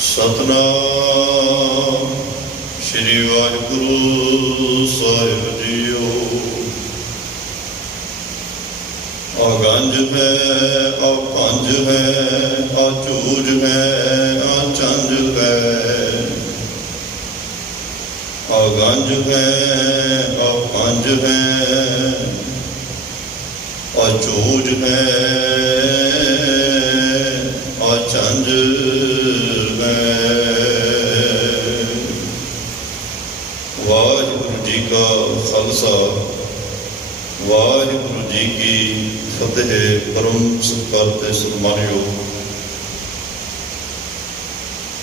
ਸਤਨਾਮ ਸ਼੍ਰੀ ਵਾਹਿਗੁਰੂ ਸਾਹਿਬ JIO. ਆ ਗੰਜ ਹੈ, ਆ ਭੰਜ ਹੈ, ਆ ਝੂਜ ਹੈ, ਆ ਝੰਜ ਹੈ। ਆ ਗੰਜ ਹੈ, ਆ ਭੰਜ ਹੈ, ਆ ਝੂਜ ਹੈ, ਆ ਝੰਜ ਹੈ। ਵਾਹਿਗੁਰੂ ਜੀ ਕਾ ਖਾਲਸਾ, ਵਾਹਿਗੁਰੂ ਜੀ ਕੀ ਫਤਿਹ। ਪਰਮ ਸਤਿਕਾਰ ਤੇ ਸਨਮਾਨਯੋਗ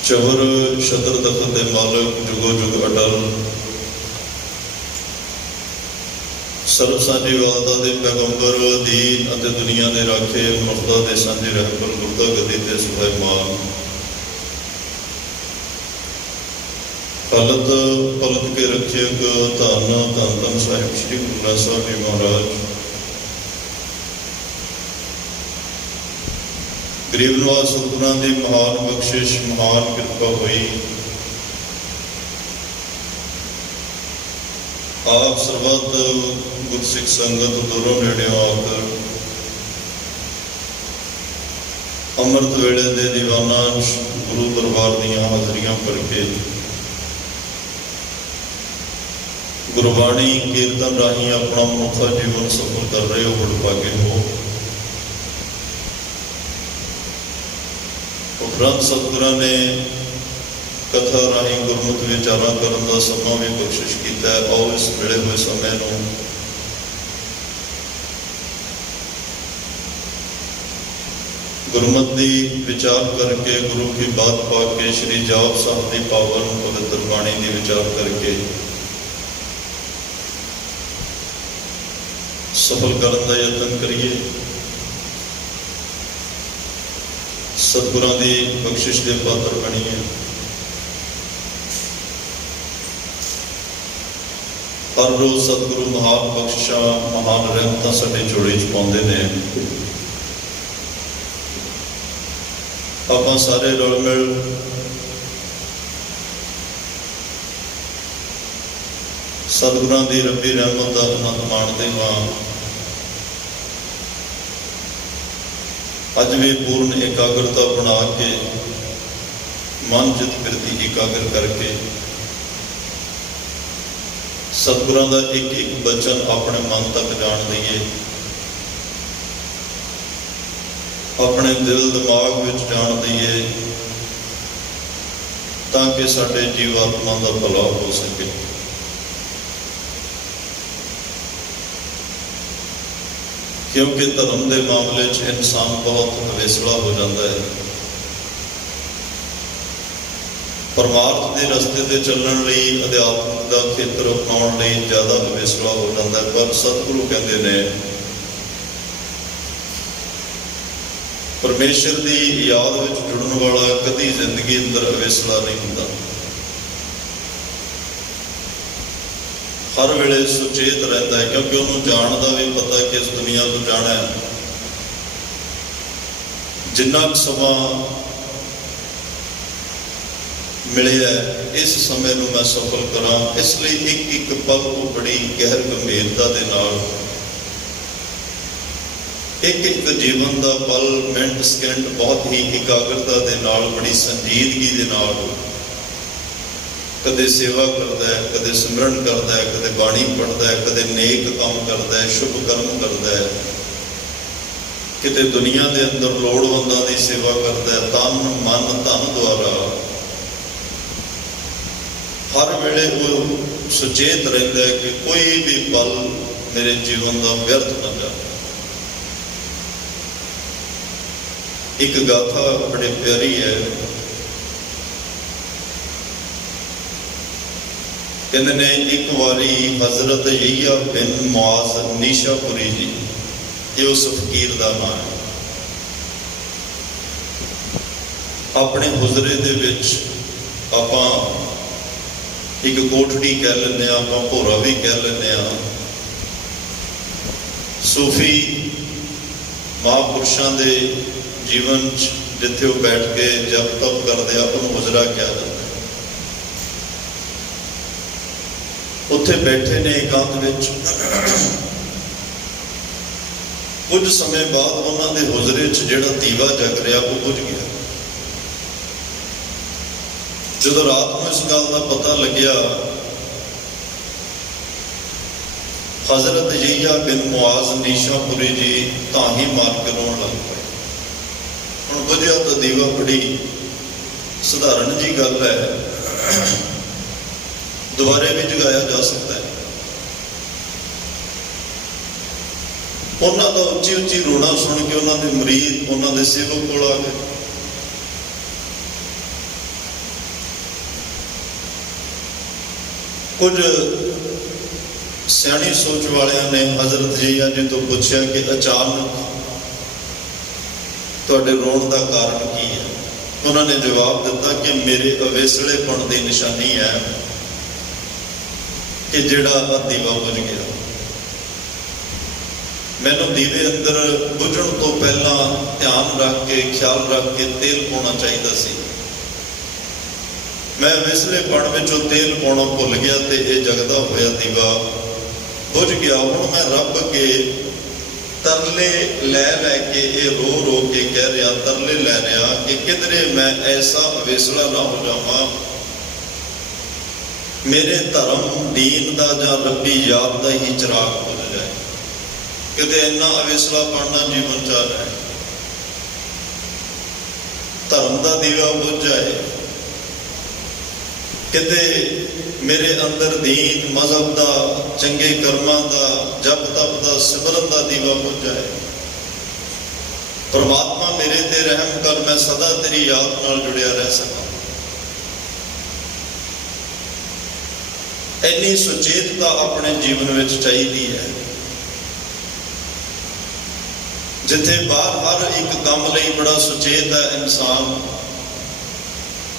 ਚਵਰ ਸ਼ਤਰ ਤਖਤ ਦੇ ਮਾਲਕ, ਜੁਗੋ ਜੁਗ ਅਟਲ, ਸਰਬ ਸਾਂਝੀ ਵਾਲਦਾ ਦੇ ਪੈਗੰਬਰ, ਦੀਨ ਅਤੇ ਦੁਨੀਆ ਦੇ ਰਾਖੇ, ਮਨੁੱਖਤਾ ਦੇ ਸਾਂਝੇ ਰਹਿਬਰ, ਗੁਰਦਾ ਗੱਦੀ ਤੇ ਸੁਭਾਈਮਾਨ, ਪਲਤ ਪਲਤ ਕੇ ਰੱਖਿਅਕ ਧੰਨ ਧੰਨ ਧੰਨ ਸਾਹਿਬ ਸ਼੍ਰੀ ਗੁਰੂ ਗ੍ਰੰਥ ਸਾਹਿਬ ਜੀ ਮਹਾਰਾਜ। ਗਰੀਬ ਨਿਵਾਸ ਸਤਿਗੁਰਾਂ ਦੀ ਮਹਾਨ ਬਖਸ਼ਿਸ਼, ਮਹਾਨ ਕਿਰਪਾ ਹੋਈ। ਆਪ ਸਰਬੱਤ ਗੁਰਸਿੱਖ ਸੰਗਤ ਦੂਰੋਂ ਨੇੜਿਓਂ ਆਕਰ ਅੰਮ੍ਰਿਤ ਵੇਲੇ ਦੇ ਦੀਵਾਨਾਂ ਗੁਰੂ ਦਰਬਾਰ ਦੀਆਂ ਹਾਜ਼ਰੀਆਂ ਭਰ ਕੇ ਗੁਰਬਾਣੀ ਕੀਰਤਨ ਰਾਹੀਂ ਆਪਣਾ ਮਨੁੱਖਾ ਜੀਵਨ ਸਫਲ ਕਰ ਰਹੇ ਹੋ, ਵਡਭਾਗੇ ਹੋ। ਉਪਰੰਤ ਸਤਿਗੁਰਾਂ ਨੇ ਕਥਾ ਰਾਹੀਂ ਗੁਰਮੁਖ ਵਿਚਾਰਾਂ ਕਰਨ ਦਾ ਸਮਾਂ ਵੀ ਬਖਸ਼ਿਸ਼ ਕੀਤਾ ਹੈ। ਆਓ ਇਸ ਮਿਲੇ ਹੋਏ ਸਮੇਂ ਨੂੰ ਗੁਰਮਤਿ ਦੀ ਵਿਚਾਰ ਕਰਕੇ, ਗੁਰੂ ਕੀ ਬਾਤ ਪਾ ਕੇ, ਸ਼੍ਰੀ ਜਾਪ ਸਾਹਿਬ ਦੀ ਪਾਵਨ ਪਵਿੱਤਰ ਬਾਣੀ ਦੀ ਵਿਚਾਰ ਕਰਕੇ ਸਫਲ ਕਰਨ ਦਾ ਯਤਨ ਕਰੀਏ। ਸਤਿਗੁਰਾਂ ਦੀ ਬਖਸ਼ਿਸ਼ ਦੇ ਪਾਤਰ ਬਣੀਏ। ਹਰ ਰੋਜ਼ ਸਤਿਗੁਰੂ ਮਹਾਨ ਬਖਸ਼ਿਸ਼ਾਂ, ਮਹਾਨ ਰਹਿਮਤਾਂ ਸਾਡੇ ਝੋਲੇ 'ਚ ਪਾਉਂਦੇ ਨੇ। ਆਪਾਂ ਸਾਰੇ ਰਲ ਮਿਲ ਸਤਿਗੁਰਾਂ ਦੀ ਰੱਬੀ ਰਹਿਮਤ ਦਾ ਆਨੰਦ ਮਾਣਦੇ ਹਾਂ। ਅੱਜ ਵੀ ਪੂਰਨ ਇਕਾਗਰਤਾ ਬਣਾ ਕੇ, ਮਨ ਚਿੱਤ ਬਿਰਤੀ ਇਕਾਗਰ ਕਰਕੇ ਸਤਿਗੁਰਾਂ ਦਾ ਇੱਕ ਇੱਕ ਬਚਨ ਆਪਣੇ ਮਨ ਤੱਕ ਜਾਣ ਦਈਏ, ਆਪਣੇ ਦਿਲ ਦਿਮਾਗ ਵਿੱਚ ਜਾਣ ਦਈਏ, ਤਾਂ ਕਿ ਸਾਡੇ ਜੀਵਾਤਮਾ ਦਾ ਭਲਾ ਹੋ ਸਕੇ। ਕਿਉਂਕਿ ਧਰਮ ਦੇ ਮਾਮਲੇ 'ਚ ਇਨਸਾਨ ਬਹੁਤ ਅਵੇਸਲਾ ਹੋ ਜਾਂਦਾ ਹੈ। ਪਰਮਾਰਥ ਦੇ ਰਸਤੇ ਤੇ ਚੱਲਣ ਲਈ, ਅਧਿਆਤਮਿਕ ਦਾ ਖੇਤਰ ਅਪਣਾਉਣ ਲਈ ਜ਼ਿਆਦਾ ਅਵੇਸਲਾ ਹੋ ਜਾਂਦਾ ਹੈ। ਪਰ ਸਤਿਗੁਰੂ ਕਹਿੰਦੇ ਨੇ ਪਰਮੇਸ਼ਰ ਦੀ ਯਾਦ ਵਿੱਚ ਜੁੜਨ ਵਾਲਾ ਕਦੀ ਜ਼ਿੰਦਗੀ ਅੰਦਰ ਅਵੇਸਲਾ ਨਹੀਂ ਹੁੰਦਾ। ਹਰ ਵੇਲੇ ਸੁਚੇਤ ਰਹਿੰਦਾ ਹੈ, ਕਿਉਂਕਿ ਉਹਨੂੰ ਜਾਣਦਾ ਵੀ ਪਤਾ ਕਿ ਇਸ ਦੁਨੀਆ ਤੋਂ ਜਾਣਾ ਹੈ। ਜਿੰਨਾ ਕੁ ਸਮਾਂ ਮਿਲਿਆ ਇਸ ਸਮੇਂ ਨੂੰ ਮੈਂ ਸਫਲ ਕਰਾਂ, ਇਸ ਲਈ ਇੱਕ ਇੱਕ ਪਲ ਨੂੰ ਬੜੀ ਗਹਿਰ ਗੰਭੀਰਤਾ ਦੇ ਨਾਲ, ਇੱਕ ਇੱਕ ਜੀਵਨ ਦਾ ਪਲ, ਮਿੰਟ, ਸਕਿੰਟ ਬਹੁਤ ਹੀ ਇਕਾਗਰਤਾ ਦੇ ਨਾਲ, ਬੜੀ ਸੰਜੀਦਗੀ ਦੇ ਨਾਲ ਕਦੇ ਸੇਵਾ ਕਰਦਾ ਹੈ, ਕਦੇ ਸਿਮਰਨ ਕਰਦਾ ਹੈ, ਕਦੇ ਬਾਣੀ ਪੜ੍ਹਦਾ ਹੈ, ਕਦੇ ਨੇਕ ਕੰਮ ਕਰਦਾ ਹੈ, ਸ਼ੁਭ ਕਰਮ ਕਰਦਾ ਹੈ, ਕਿਤੇ ਦੁਨੀਆ ਦੇ ਅੰਦਰ ਲੋੜਵੰਦਾਂ ਦੀ ਸੇਵਾ ਕਰਦਾ ਹੈ, ਤਨ ਮਨ ਧਨ ਦੁਆਰਾ। ਹਰ ਵੇਲੇ ਉਹ ਸੁਚੇਤ ਰਹਿੰਦਾ ਹੈ ਕਿ ਕੋਈ ਵੀ ਪਲ ਮੇਰੇ ਜੀਵਨ ਦਾ ਵਿਅਰਥ ਨਾ ਜਾਵੇ। ਇੱਕ ਗਾਥਾ ਬੜੀ ਪਿਆਰੀ ਹੈ। ਕਹਿੰਦੇ ਨੇ ਇੱਕ ਵਾਰੀ ਹਜ਼ਰਤ ਯਹੀਆ ਬਿਨ ਮੁਆਜ਼ ਨੀਸ਼ਾਪੁਰੀ ਜੀ, ਇਹ ਉਸ ਫਕੀਰ ਦਾ ਨਾਮ ਹੈ, ਆਪਣੇ ਹੁਜ਼ਰੇ ਦੇ ਵਿੱਚ ਆਪਾਂ ਇੱਕ ਕੋਠੜੀ ਕਹਿ ਲੈਂਦੇ ਹਾਂ, ਆਪਾਂ ਭੋਰਾ ਵੀ ਕਹਿ ਲੈਂਦੇ ਹਾਂ। ਸੂਫੀ ਮਹਾਂਪੁਰਸ਼ਾਂ ਦੇ ਜੀਵਨ 'ਚ जिथे वो बैठ के जप तप करते अपन मुजरा किया जाता है, उत्थे बैठे ने एकांत विच। कुछ समय बाद उन्होंने हुजरे च जिहड़ा दीवा जग रहा वो बुझ गया। जो रात को इस गल का पता लग्या, हजरत यहिया बिन मुआज नीशापुरी जी ताही मार के रोन लग पे। हुण बुझिया तो दीवा बड़ी सधारण जी गल है, दोबारे भी जगाया जा सकता है। उन्हों का उच्ची उच्ची रोना सुन के उन्होंने मरीद उन्होंने सेवक कोल आ गए। कुछ सियाणी सोच वाले ने हजरत यहिया जी तो पूछा कि अचानक तुहाडे रोण का कारण की है। उन्होंने जवाब दिता कि मेरे अवेसलेपन की निशानी है कि जिहड़ा दीवा बुझ गया। मैनू दीवे अंदर बुझण तो पहला ध्यान रख के ख्याल रख के तेल पाउणा चाहिए सी। मैं अवेसलेपन विचों तेल पाउणा भुल गया तो यह जगदा होया दीवा बुझ गया। हुण मैं रब के तरले लै लैके ये रो रो के कह रहा, तरले लै रहा कि किधरे मैं ऐसा अवेसला ना हो जावा, मेरे धर्म दीन का जां रब्बी याद का ही चिराग बुझ जाए, किते इन्ना अवेसला पढ़ना जीवन च आ जाए, धर्म का दीवा बुझ जाए, किते मेरे अंदर दीन मजहब का चंगे कर्मां का जप तप का सिमरन का दीवा बुझ जाए। परमात्मा मेरे ते रहम कर, मैं सदा तेरी याद नाल जुड़िया रह सका। इन्नी सुचेतता अपने जीवन में चाहिए है। जिथे बाहर हर एक काम लई बड़ा सुचेत है इंसान,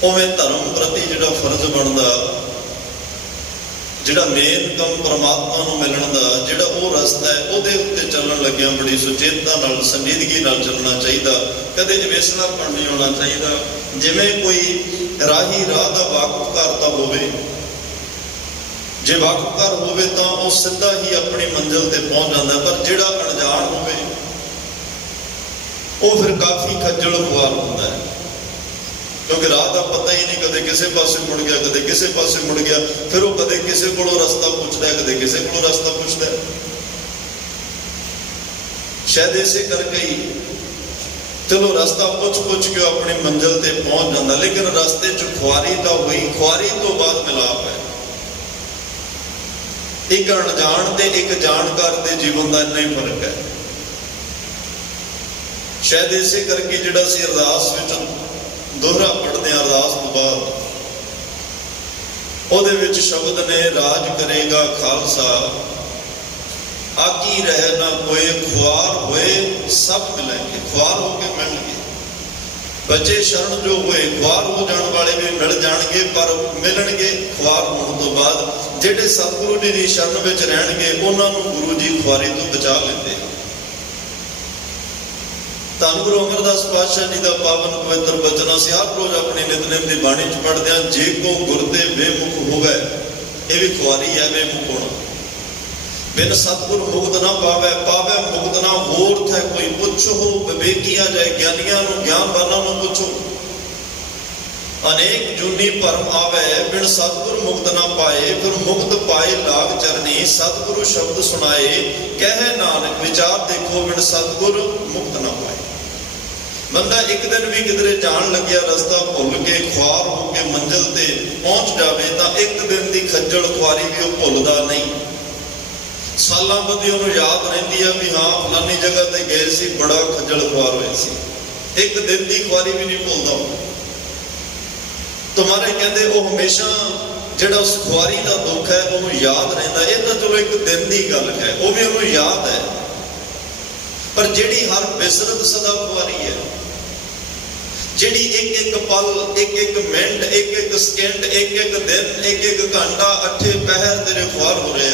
उवें धर्म प्रति जिहड़ा फर्ज बनता, जिहड़ा मेन काम परमात्मा नूं मिलण दा जिहड़ा वो रस्ता है, उहदे उत्ते चलण लग्गिया बड़ी सुचेतता नाल संजीदगी नाल चलना चाहिए। कदे अवेसलापन नहीं होना चाहिए। जिवें कोई राही राह दा वाकफकार तां होवे, जे वाकफकार होवे तां वो सीधा ही अपनी मंजिल ते पहुंच जांदा, पर जिहड़ा अणजाण होवे वो फिर काफ़ी खज्जल खुआर होंदा है, क्योंकि राह का पता ही नहीं, कदे किसी पासे मुड़ गया, कदे किसी पासे मुड़ गया, फिर वो कदे किसी को रास्ता पूछता है, कदे किसी को रास्ता पूछता है। शायद इसे करके ही चलो रास्ता पुछ के अपनी मंजिल ते पहुंच जाता, लेकिन रास्ते च खुआरी तो हुई, खुआरी तो बाद मिलाप है। एक अणजान ते एक जानकार दे जीवन का इन्ना ही फर्क है। शायद इसे करके जिहड़ा सी अरदास विच दोहरा पढ़ते हैं, अरदास तो बाद ਉਹਦੇ ਵਿੱਚ शब्द ने राज करेगा खालसा, आकी रह ना कोई, खुआर होए सब मिलेंगे, खुआर होके मिलणगे। बच्चे शरण जो हुए खुआर हो जाने वाले भी मिल जाएंगे, पर मिलणगे खुआर होने तो बाद। ਜਿਹੜੇ सतगुरु जी की शरण ਵਿੱਚ ਰਹਿਣਗੇ ਉਹਨਾਂ ਨੂੰ गुरु जी खुआरी तो बचा लेंगे। धन गुरु अमरदास पातशाह जी का पावन पवित्र बचन असीं हर रोज अपनी नितनेम की बाणी च पढ़ते हैं। जे को गुरते बेमुख होवे, ये भी खुआरी है बेमुख होना। बिन सतगुर मुक्त ना पावे, पावे मुक्त ना होर थे कोई। पुछो विवेकिया जाए ज्ञानिया ज्ञानवाना पुछो, अनेक जूनी भरम आवे बिन सतगुर मुक्त ना पाए। फिर मुक्त पाए लाग चरनी, सतगुरु शब्द सुनाए। कहे नानक विचार देखो बिन सतगुर मुक्त ना पाए। बंदा एक दिन भी किधरे जान लग्या रास्ता भुल के खुआर होके मंजिल ते पहुंच जाए तो एक दिन की खज्जल खुआरी भी वो भुलदा नहीं। सालां बदी उन्होंने याद रहिंदी है भी हाँ फलानी जगह ते गए सी, बड़ा खज्जल खुआर हुए सी। एक दिन की खुआरी भी नहीं भुलदा। तुम्हारे कहते वो हमेशा जिहड़ा उस खुआरी का दुख है उन्होंने याद रहिंदा। ये तो चलो एक दिन की गल है, वो भी उन्होंने याद है, पर जिहड़ी हर बिसरत सदा खुआरी है, जिहड़ी एक एक पल, एक एक मिनट, एक एक सेकंड, एक एक दिन, एक एक घंटा, अठे पहर तेरे खुआर हो रहे,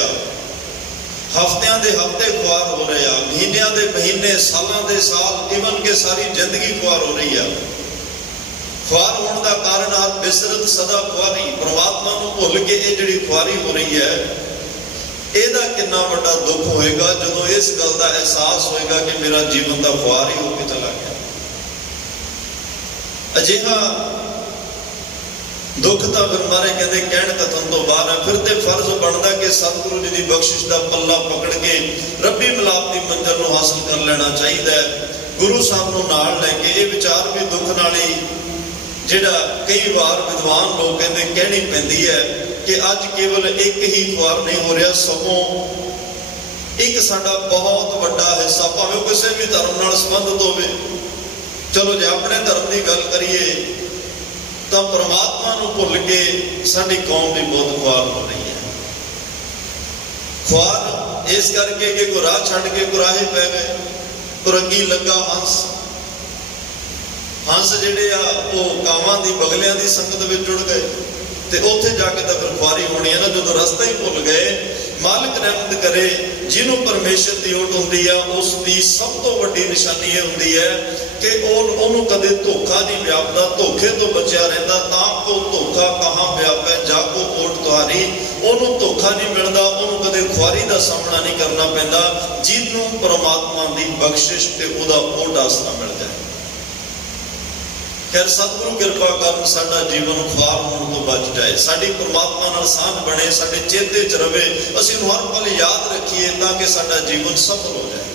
हफ्तियां दे हफ्ते खुआर हो रहे, महीनों के महीने, सालों के साल, इवन के सारी जिंदगी खुआर हो रही है। खुआर होने का कारण हर बिसरत सदा खुआरी, परमात्मा को भुल के ये जिहड़ी खुआरी हो रही है, ਇਹਦਾ कितना बड़ा दुख होएगा जो इस गल का एहसास होएगा कि मेरा जीवन का खुआर ही होकर चला गया। अजिहा दुख तो फिर मारे कहते कहण कथन तो बाहर है। फिर तो फर्ज बनता कि सतगुरु जी की बख्शिश का पल्ला पकड़ के रब्बी मिलाप की मंजिल को हासिल कर लेना चाहिए। गुरु साहब को नाल लैके ये विचार भी दुख नाल ही जिहड़ा कई बार विद्वान लोग कहते कहनी पैंदी है कि अज केवल एक ही खुआर नहीं हो रहा, सगों एक साडा बहुत बड़ा हिस्सा, भावें किसी भी धर्म नाल संबंधित होवे, चलो जे अपने धर्म की गल करिए तो परमात्मा को भुल के साडी कौम भी बहुत खुआर हो रही है। खुआर इस करके कि कोई राह छड्ड के गुराहे पै गए, कुरंगी लगा हंस, हंस जिहड़े आ वो कावां दी बगलियां दी संगत विच जुड़ गए, तो उत्थे जाके तो फिर खुआरी होनी है ना। जो रास्ता ही भुल गए, मालिक रहमत करे, जिन्हों परमेश्वर की ओट होंदी है, उसकी सब तो वड्डी निशानी यह होंदी है कि उन्होंने कदे धोखा नहीं व्यापदा, धोखे तो बचिया रहता। ताको धोखा कहाँ व्यापे जाको ओट तुहारी, उन्होंने धोखा नहीं मिलता, उन्होंने कदे खुआरी का सामना नहीं करना पैंदा, जिन्हों परमात्मा की बख्शिश ते उहदा ओट आसरा मिल जाए। खैर सतगुरु कृपा करन साडा जीवन खुआर होने तो बच जाए, साडी परमात्मा नाल सांझ बने, साडे चेते च रहे, असीं हर पल याद रखिए ताकि साडा जीवन सफल हो जाए।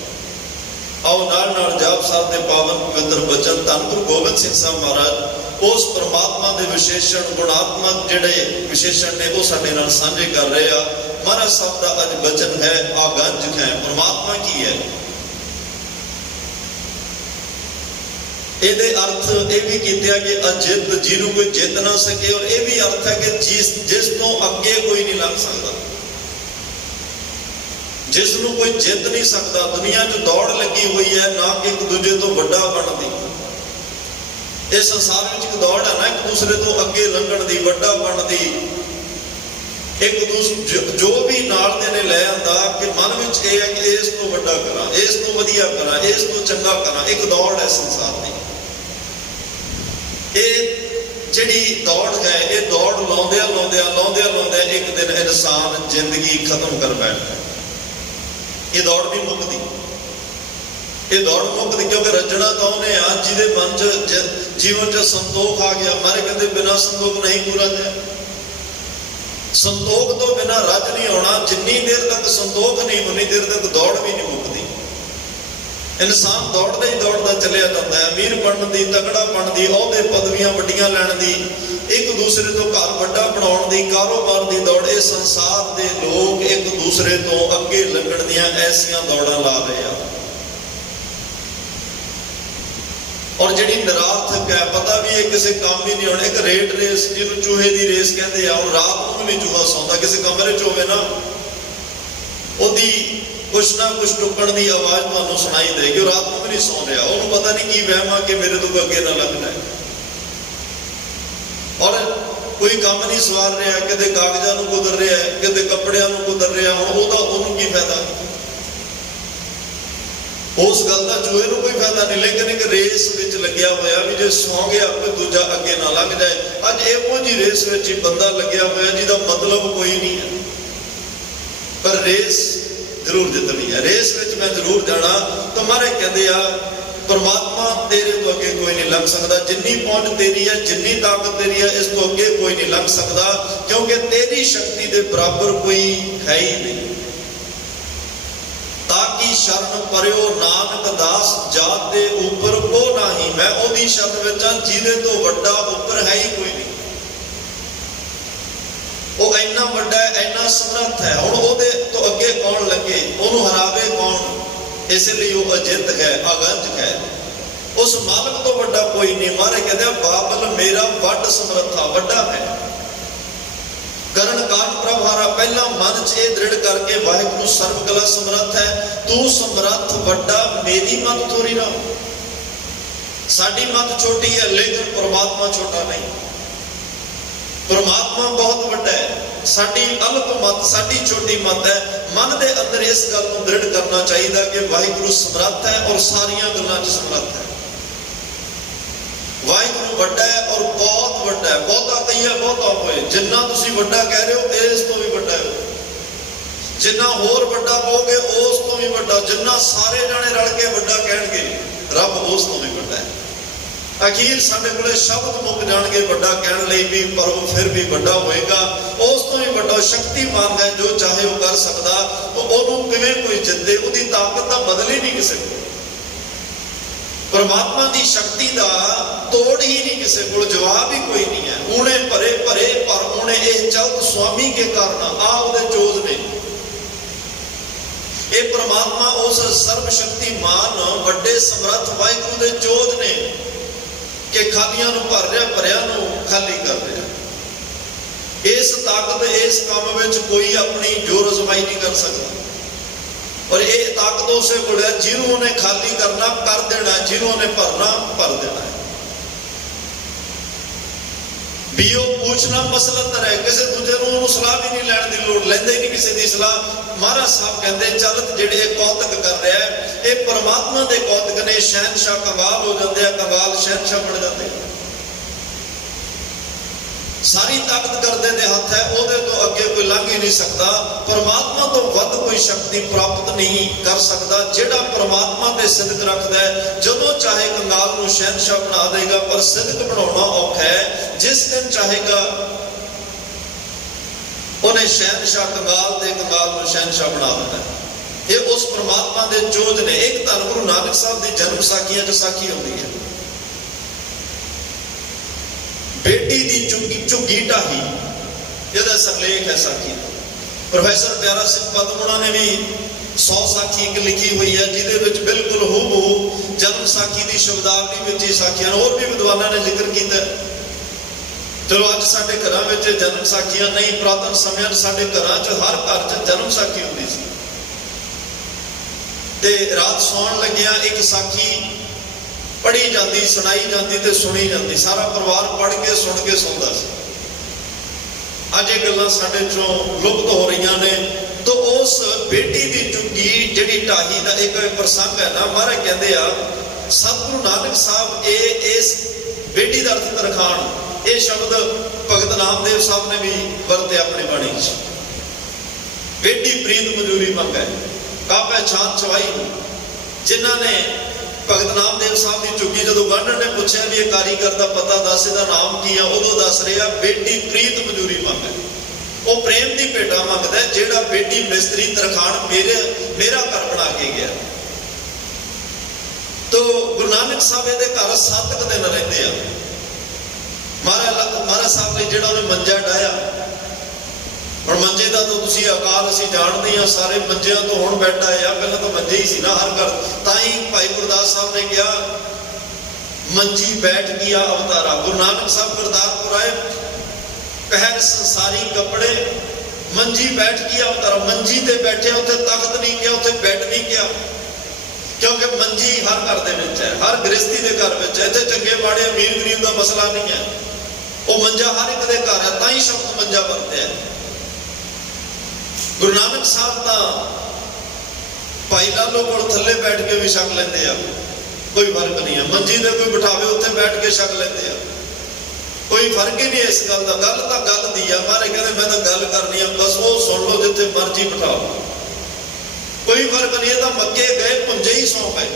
आओ नाल नाल जाप साहब के पावन पवित्र बचन धन गुरु गोबिंद सिंह साहब महाराज उस परमात्मा के विशेषण गुणात्मक जिहड़े विशेषण ने वो साडे नाल सांझे कर रहे आ। महाराज साहब का अज बचन है आगंज है, परमात्मा की है। ਇਹਦੇ अर्थ ये भी किया कि अजित जिन्हों कोई जित ना सके, और यह भी अर्थ है कि जिस तो अगे कोई नहीं लंघ सकता, जिसनों कोई जित नहीं सकता। दुनिया च दौड़ लगी हुई है ना कि एक दूजे तो बड़ा बनती, इस संसार में एक दौड़ है ना एक दूसरे तो अगे लंघण की, बड़ा बनती, एक दूसरे जो भी नाल दे ने लै आंदा कि मन में यह है कि इस तो बड़ा करा, इस तो वधिया करा, इस तो चंगा करा। एक दौड़ है संसार की, जिहड़ी दौड़ है, ये दौड़ लाउंदिया लाउंदिया लाउंदिया लाउंदिया एक दिन इंसान जिंदगी खत्म कर बैठता। ये दौड़ नहीं मुकती, ये दौड़ मुकती क्योंकि रचना तो उन्हें आ जिहदे मन च जीवन च संतोख आ गया। मारे कहते बिना संतोख नहीं पूरा जाए, संतोख तो बिना रज नहीं होना। जिन्नी देर तक संतोख नहीं उन्नी देर तक दौड़ भी नहीं मुकती। इंसान दौड़दा ही दौड़दा चलिया जाता है, अमीर बनने की, तगड़ा बनने की, अहुदे पदवियां वड्डियां लैण दी, एक दूसरे तो घर वड्डा बनाउण दी, कारोबार की दौड़। ये संसार के लोग एक दूसरे तो अगे लंघण दीयां ऐसियां दौड़ां ला रहे हैं। और जिहड़ी निरार्थक है, पता भी है किसी काम ही नहीं होना। एक रेट रेस जिन्होंने चूहे की रेस कहते हैं, और रात को भी नहीं चूहा सौंदा, किसी कमरे च होवे ना ओदी कुछ ना कुछ टुकण की आवाज़ तुहानूं सुनाई देगी, रात को भी नहीं सौ रहा। उन्होंने पता नहीं की वहम आ कि मेरे तो अगे ना लगना है, और कोई काम नहीं सवार रहा, किते कागजां नूं कुदर रहा है, किते कपड़ियां नूं कुदर रहा। हुण ओहदा उहनूं की फायदा, उस गल का चूहे नूं कोई फायदा नहीं। लेकिन एक रेस विच लग्या होया भी जे सौ गया कोई दूजा अगे ना लंघ जाए। अज इहो जी रेस विच ही बंदा लग्या होया जिहदा मतलब कोई नहीं है, पर रेस जरूर जितनी है। रेस में मैं जरूर जाना। तो मारे कहते आ परमात्मा तेरे तो अगे कोई नहीं लंघ सकता, जिन्नी पहुंच तेरी है, जिन्नी ताकत तेरी है, इस तो अगे कोई नहीं लंघ सकता, क्योंकि तेरी शक्ति के बराबर कोई है ही नहीं। ताकि शरण परियो नानक दास जात दे ऊपर को नहीं, मैं ओदी शरण विच हां जिहदे तो वड्डा ऊपर है ही कोई नहीं। वो इन्ना वड्डा है, इन्ना समर्थ है, हुण ओहदे तो अगे कौन लगे, ओनू हरावे कौन। इसलिए वो अजित है, अगंज है, उस मालक तो वड्डा कोई नहीं। मारे कहते बाबल मेरा वड समर्था, वड्डा है करण कान प्रभारा। पहला मन च ये दृढ़ करके वाहिगुरू सर्वकला समर्थ है, तू समर्थ वड्डा, मेरी मत थोड़ी ना। साडी मत छोटी है लेकिन परमात्मा छोटा नहीं। परमात्मा बहुत वड्डा है, साडी अल्प मत, साडी छोटी मत है। मन के अंदर इस गल को दृढ़ करना चाहिए कि वाहिगुरू समर्थ है और सारिया गल्लां च समर्थ है। ਵਾਹਿਗੁਰੂ ਵੱਡਾ ਹੈ ਔਰ ਬਹੁਤ ਵੱਡਾ ਹੈ। ਬਹੁਤਾ ਕਹੀਏ ਬਹੁਤਾ ਹੋਏ, ਜਿੰਨਾ ਤੁਸੀਂ ਵੱਡਾ ਕਹਿ ਰਹੇ ਹੋ ਇਸ ਤੋਂ ਵੀ ਵੱਡਾ ਹੈ। ਜਿੰਨਾ ਹੋਰ ਵੱਡਾ ਕਹੋਗੇ ਉਸ ਤੋਂ ਵੀ ਵੱਡਾ, ਜਿੰਨਾ ਸਾਰੇ ਜਾਣੇ ਰਲ ਕੇ ਵੱਡਾ ਕਹਿਣਗੇ ਰੱਬ ਉਸ ਤੋਂ ਵੀ ਵੱਡਾ ਹੈ। ਅਖੀਰ ਸਾਡੇ ਕੋਲੇ ਸ਼ਬਦ ਮੁੱਕ ਜਾਣਗੇ ਵੱਡਾ ਕਹਿਣ ਲਈ ਵੀ, ਪਰ ਉਹ ਫਿਰ ਵੀ ਵੱਡਾ ਹੋਏਗਾ, ਉਸ ਤੋਂ ਵੀ ਵੱਡਾ ਸ਼ਕਤੀਮਾਨ ਹੈ। ਜੋ ਚਾਹੇ ਉਹ ਕਰ ਸਕਦਾ, ਉਹਨੂੰ ਕਿਵੇਂ ਕੋਈ ਜਿੱਤੇ? ਉਹਦੀ ਤਾਕਤ ਦਾ ਬਦਲ ਹੀ ਨਹੀਂ ਕਿਸੇ ਕੋਲ। परमात्मा की शक्ति का तोड़ ही नहीं किसी को, जवाब ही कोई नहीं है। ऊने भरे भरे पर ऊने ये चलत स्वामी के कारण आ उहदे चोज ने। ये परमात्मा उस सर्वशक्तिमान वड्डे समर्थ वाहिगुरू दे चोज ने कि खालियां नूं भर रहा, भरिया नूं खाली कर रहा। इस ताकत इस काम विच कोई अपनी जोर अजमाई नहीं कर सकता। और ये ताकत उसे कोल है जिन्हों ने खाली करना कर देना, जिन्हों ने भरना भर देना है। बीओ पूछना मसलन है, किसी दूजे नूं सलाह भी नहीं लैण दी लोड़, लैंदे ही नहीं किसी दी सलाह। महाराज साहब कहते चलत जिहड़े कौतक कर रहा है ये परमात्मा दे कौतक ने। शहनशाह कंगाल हो जाते हैं, कंगाल शहनशाह बन जाते हैं। सारी ताकत करदे दे हथ है, उहदे तो अगे कोई लंघ ही नहीं सकता। परमात्मा तो वध कोई शक्ति प्राप्त नहीं कर सकता। जिहड़ा परमात्मा ते सिदक रखदा है, जदों चाहे कंगाल नूं शहनशाह बना देगा। पर सिदक बनाउणा औखा है, जिस दिन चाहेगा उन्हें शहनशाह कंगाल ते कंगाल नूं शहनशाह बना देना है। ये उस परमात्मा दे चोज ने। एक धन गुरु नानक साहब दी जन्म साखियां च साखी हुंदी है, बेटी दी झुग्गी ढाही, यह सरलेख है साखी। प्रोफैसर प्यारा सिंह पदमुणा ने भी 100 साखी एक लिखी हुई है, जिहदे बिल्कुल हूबहू जन्म साखी की शब्दावली में ही साखियां। और भी विद्वानों ने जिक्र किया। चलो अज साडे घरां विच जन्म साखियां नहीं, पुरातन समय साडे घरां च हर घर च जन्म साखी हुंदी सी। ते रात सौण लग्गिया एक साखी पढ़ी जाती, सुनाई जाती ते सुनी जाती। सारा परिवार पढ़ के सुन के सौंदा सी। अज ये गल्लां साडे चों लुप्त हो रही ने। तो उस बेटी की झुग्गी जिहड़ी ढाही का एक प्रसंग है ना, महाराज कहते आ सतगुरु नानक साहब इस बेटी का अर्थ तरखान, ये शब्द भगत नामदेव साहब ने भी वरते अपनी बाणी च। बेटी प्रीत मजूरी मंगै कापै छान छवाई, जिन्हां ने भगत नामदेव साहब की झुग्गी जो गांढण ने पूछा भी ये कारीगर का पता दस, इसका नाम की है, उदों दस रहा बेटी प्रीत मजूरी मंग। वो प्रेम की भेटा मंगता है, जिहड़ा बेटी मिस्त्री तरखान मेरा घर बना के गया। तो गुरु नानक साहब ये घर 7 दिन रहिंदे आ। महाराज साहब ने जिहड़ा उन्हें मंजा डाया, और मंजे का तो तुसी आकार असीं जानते हैं, सारे मंजियां तो हुण बैठा है, पहले तो मंजे ही सी ना हर घर। ताई भाई गुरदास साहब ने कहा मंजी बैठ गया अवतारा। गुरु नानक साहब गुरदासपुर आए, पहन संसारी कपड़े, मंजी बैठ गया अवतारा। मंजी ते बैठे, उत्थे तख्त नहीं गया, उत्थे बैठ नहीं गया, क्योंकि मंजी हर घर दे विच है, हर गृहस्थी के घर विच है। इत्थे चंगे माड़े अमीर गरीब का मसला नहीं है, वो मंजा हर एक दे घर है, ताई शब्द मंजा वरते है। गुरु नानक साहब तो भाई लालो को थले बैठ के भी छक लेंदे आ, कोई फर्क नहीं है। मंजी दे कोई बिठावे उत्थे बैठ के छक लेंदे आ, कोई फर्क ही नहीं इस गल का। गल तो गल दी है, मारे कहते मैं तो गल करनी है, बस वो सुन लो जिथे मर्जी बिठाओ, कोई फर्क नहीं। तो मक्के गए पुंजे ही सौ गए,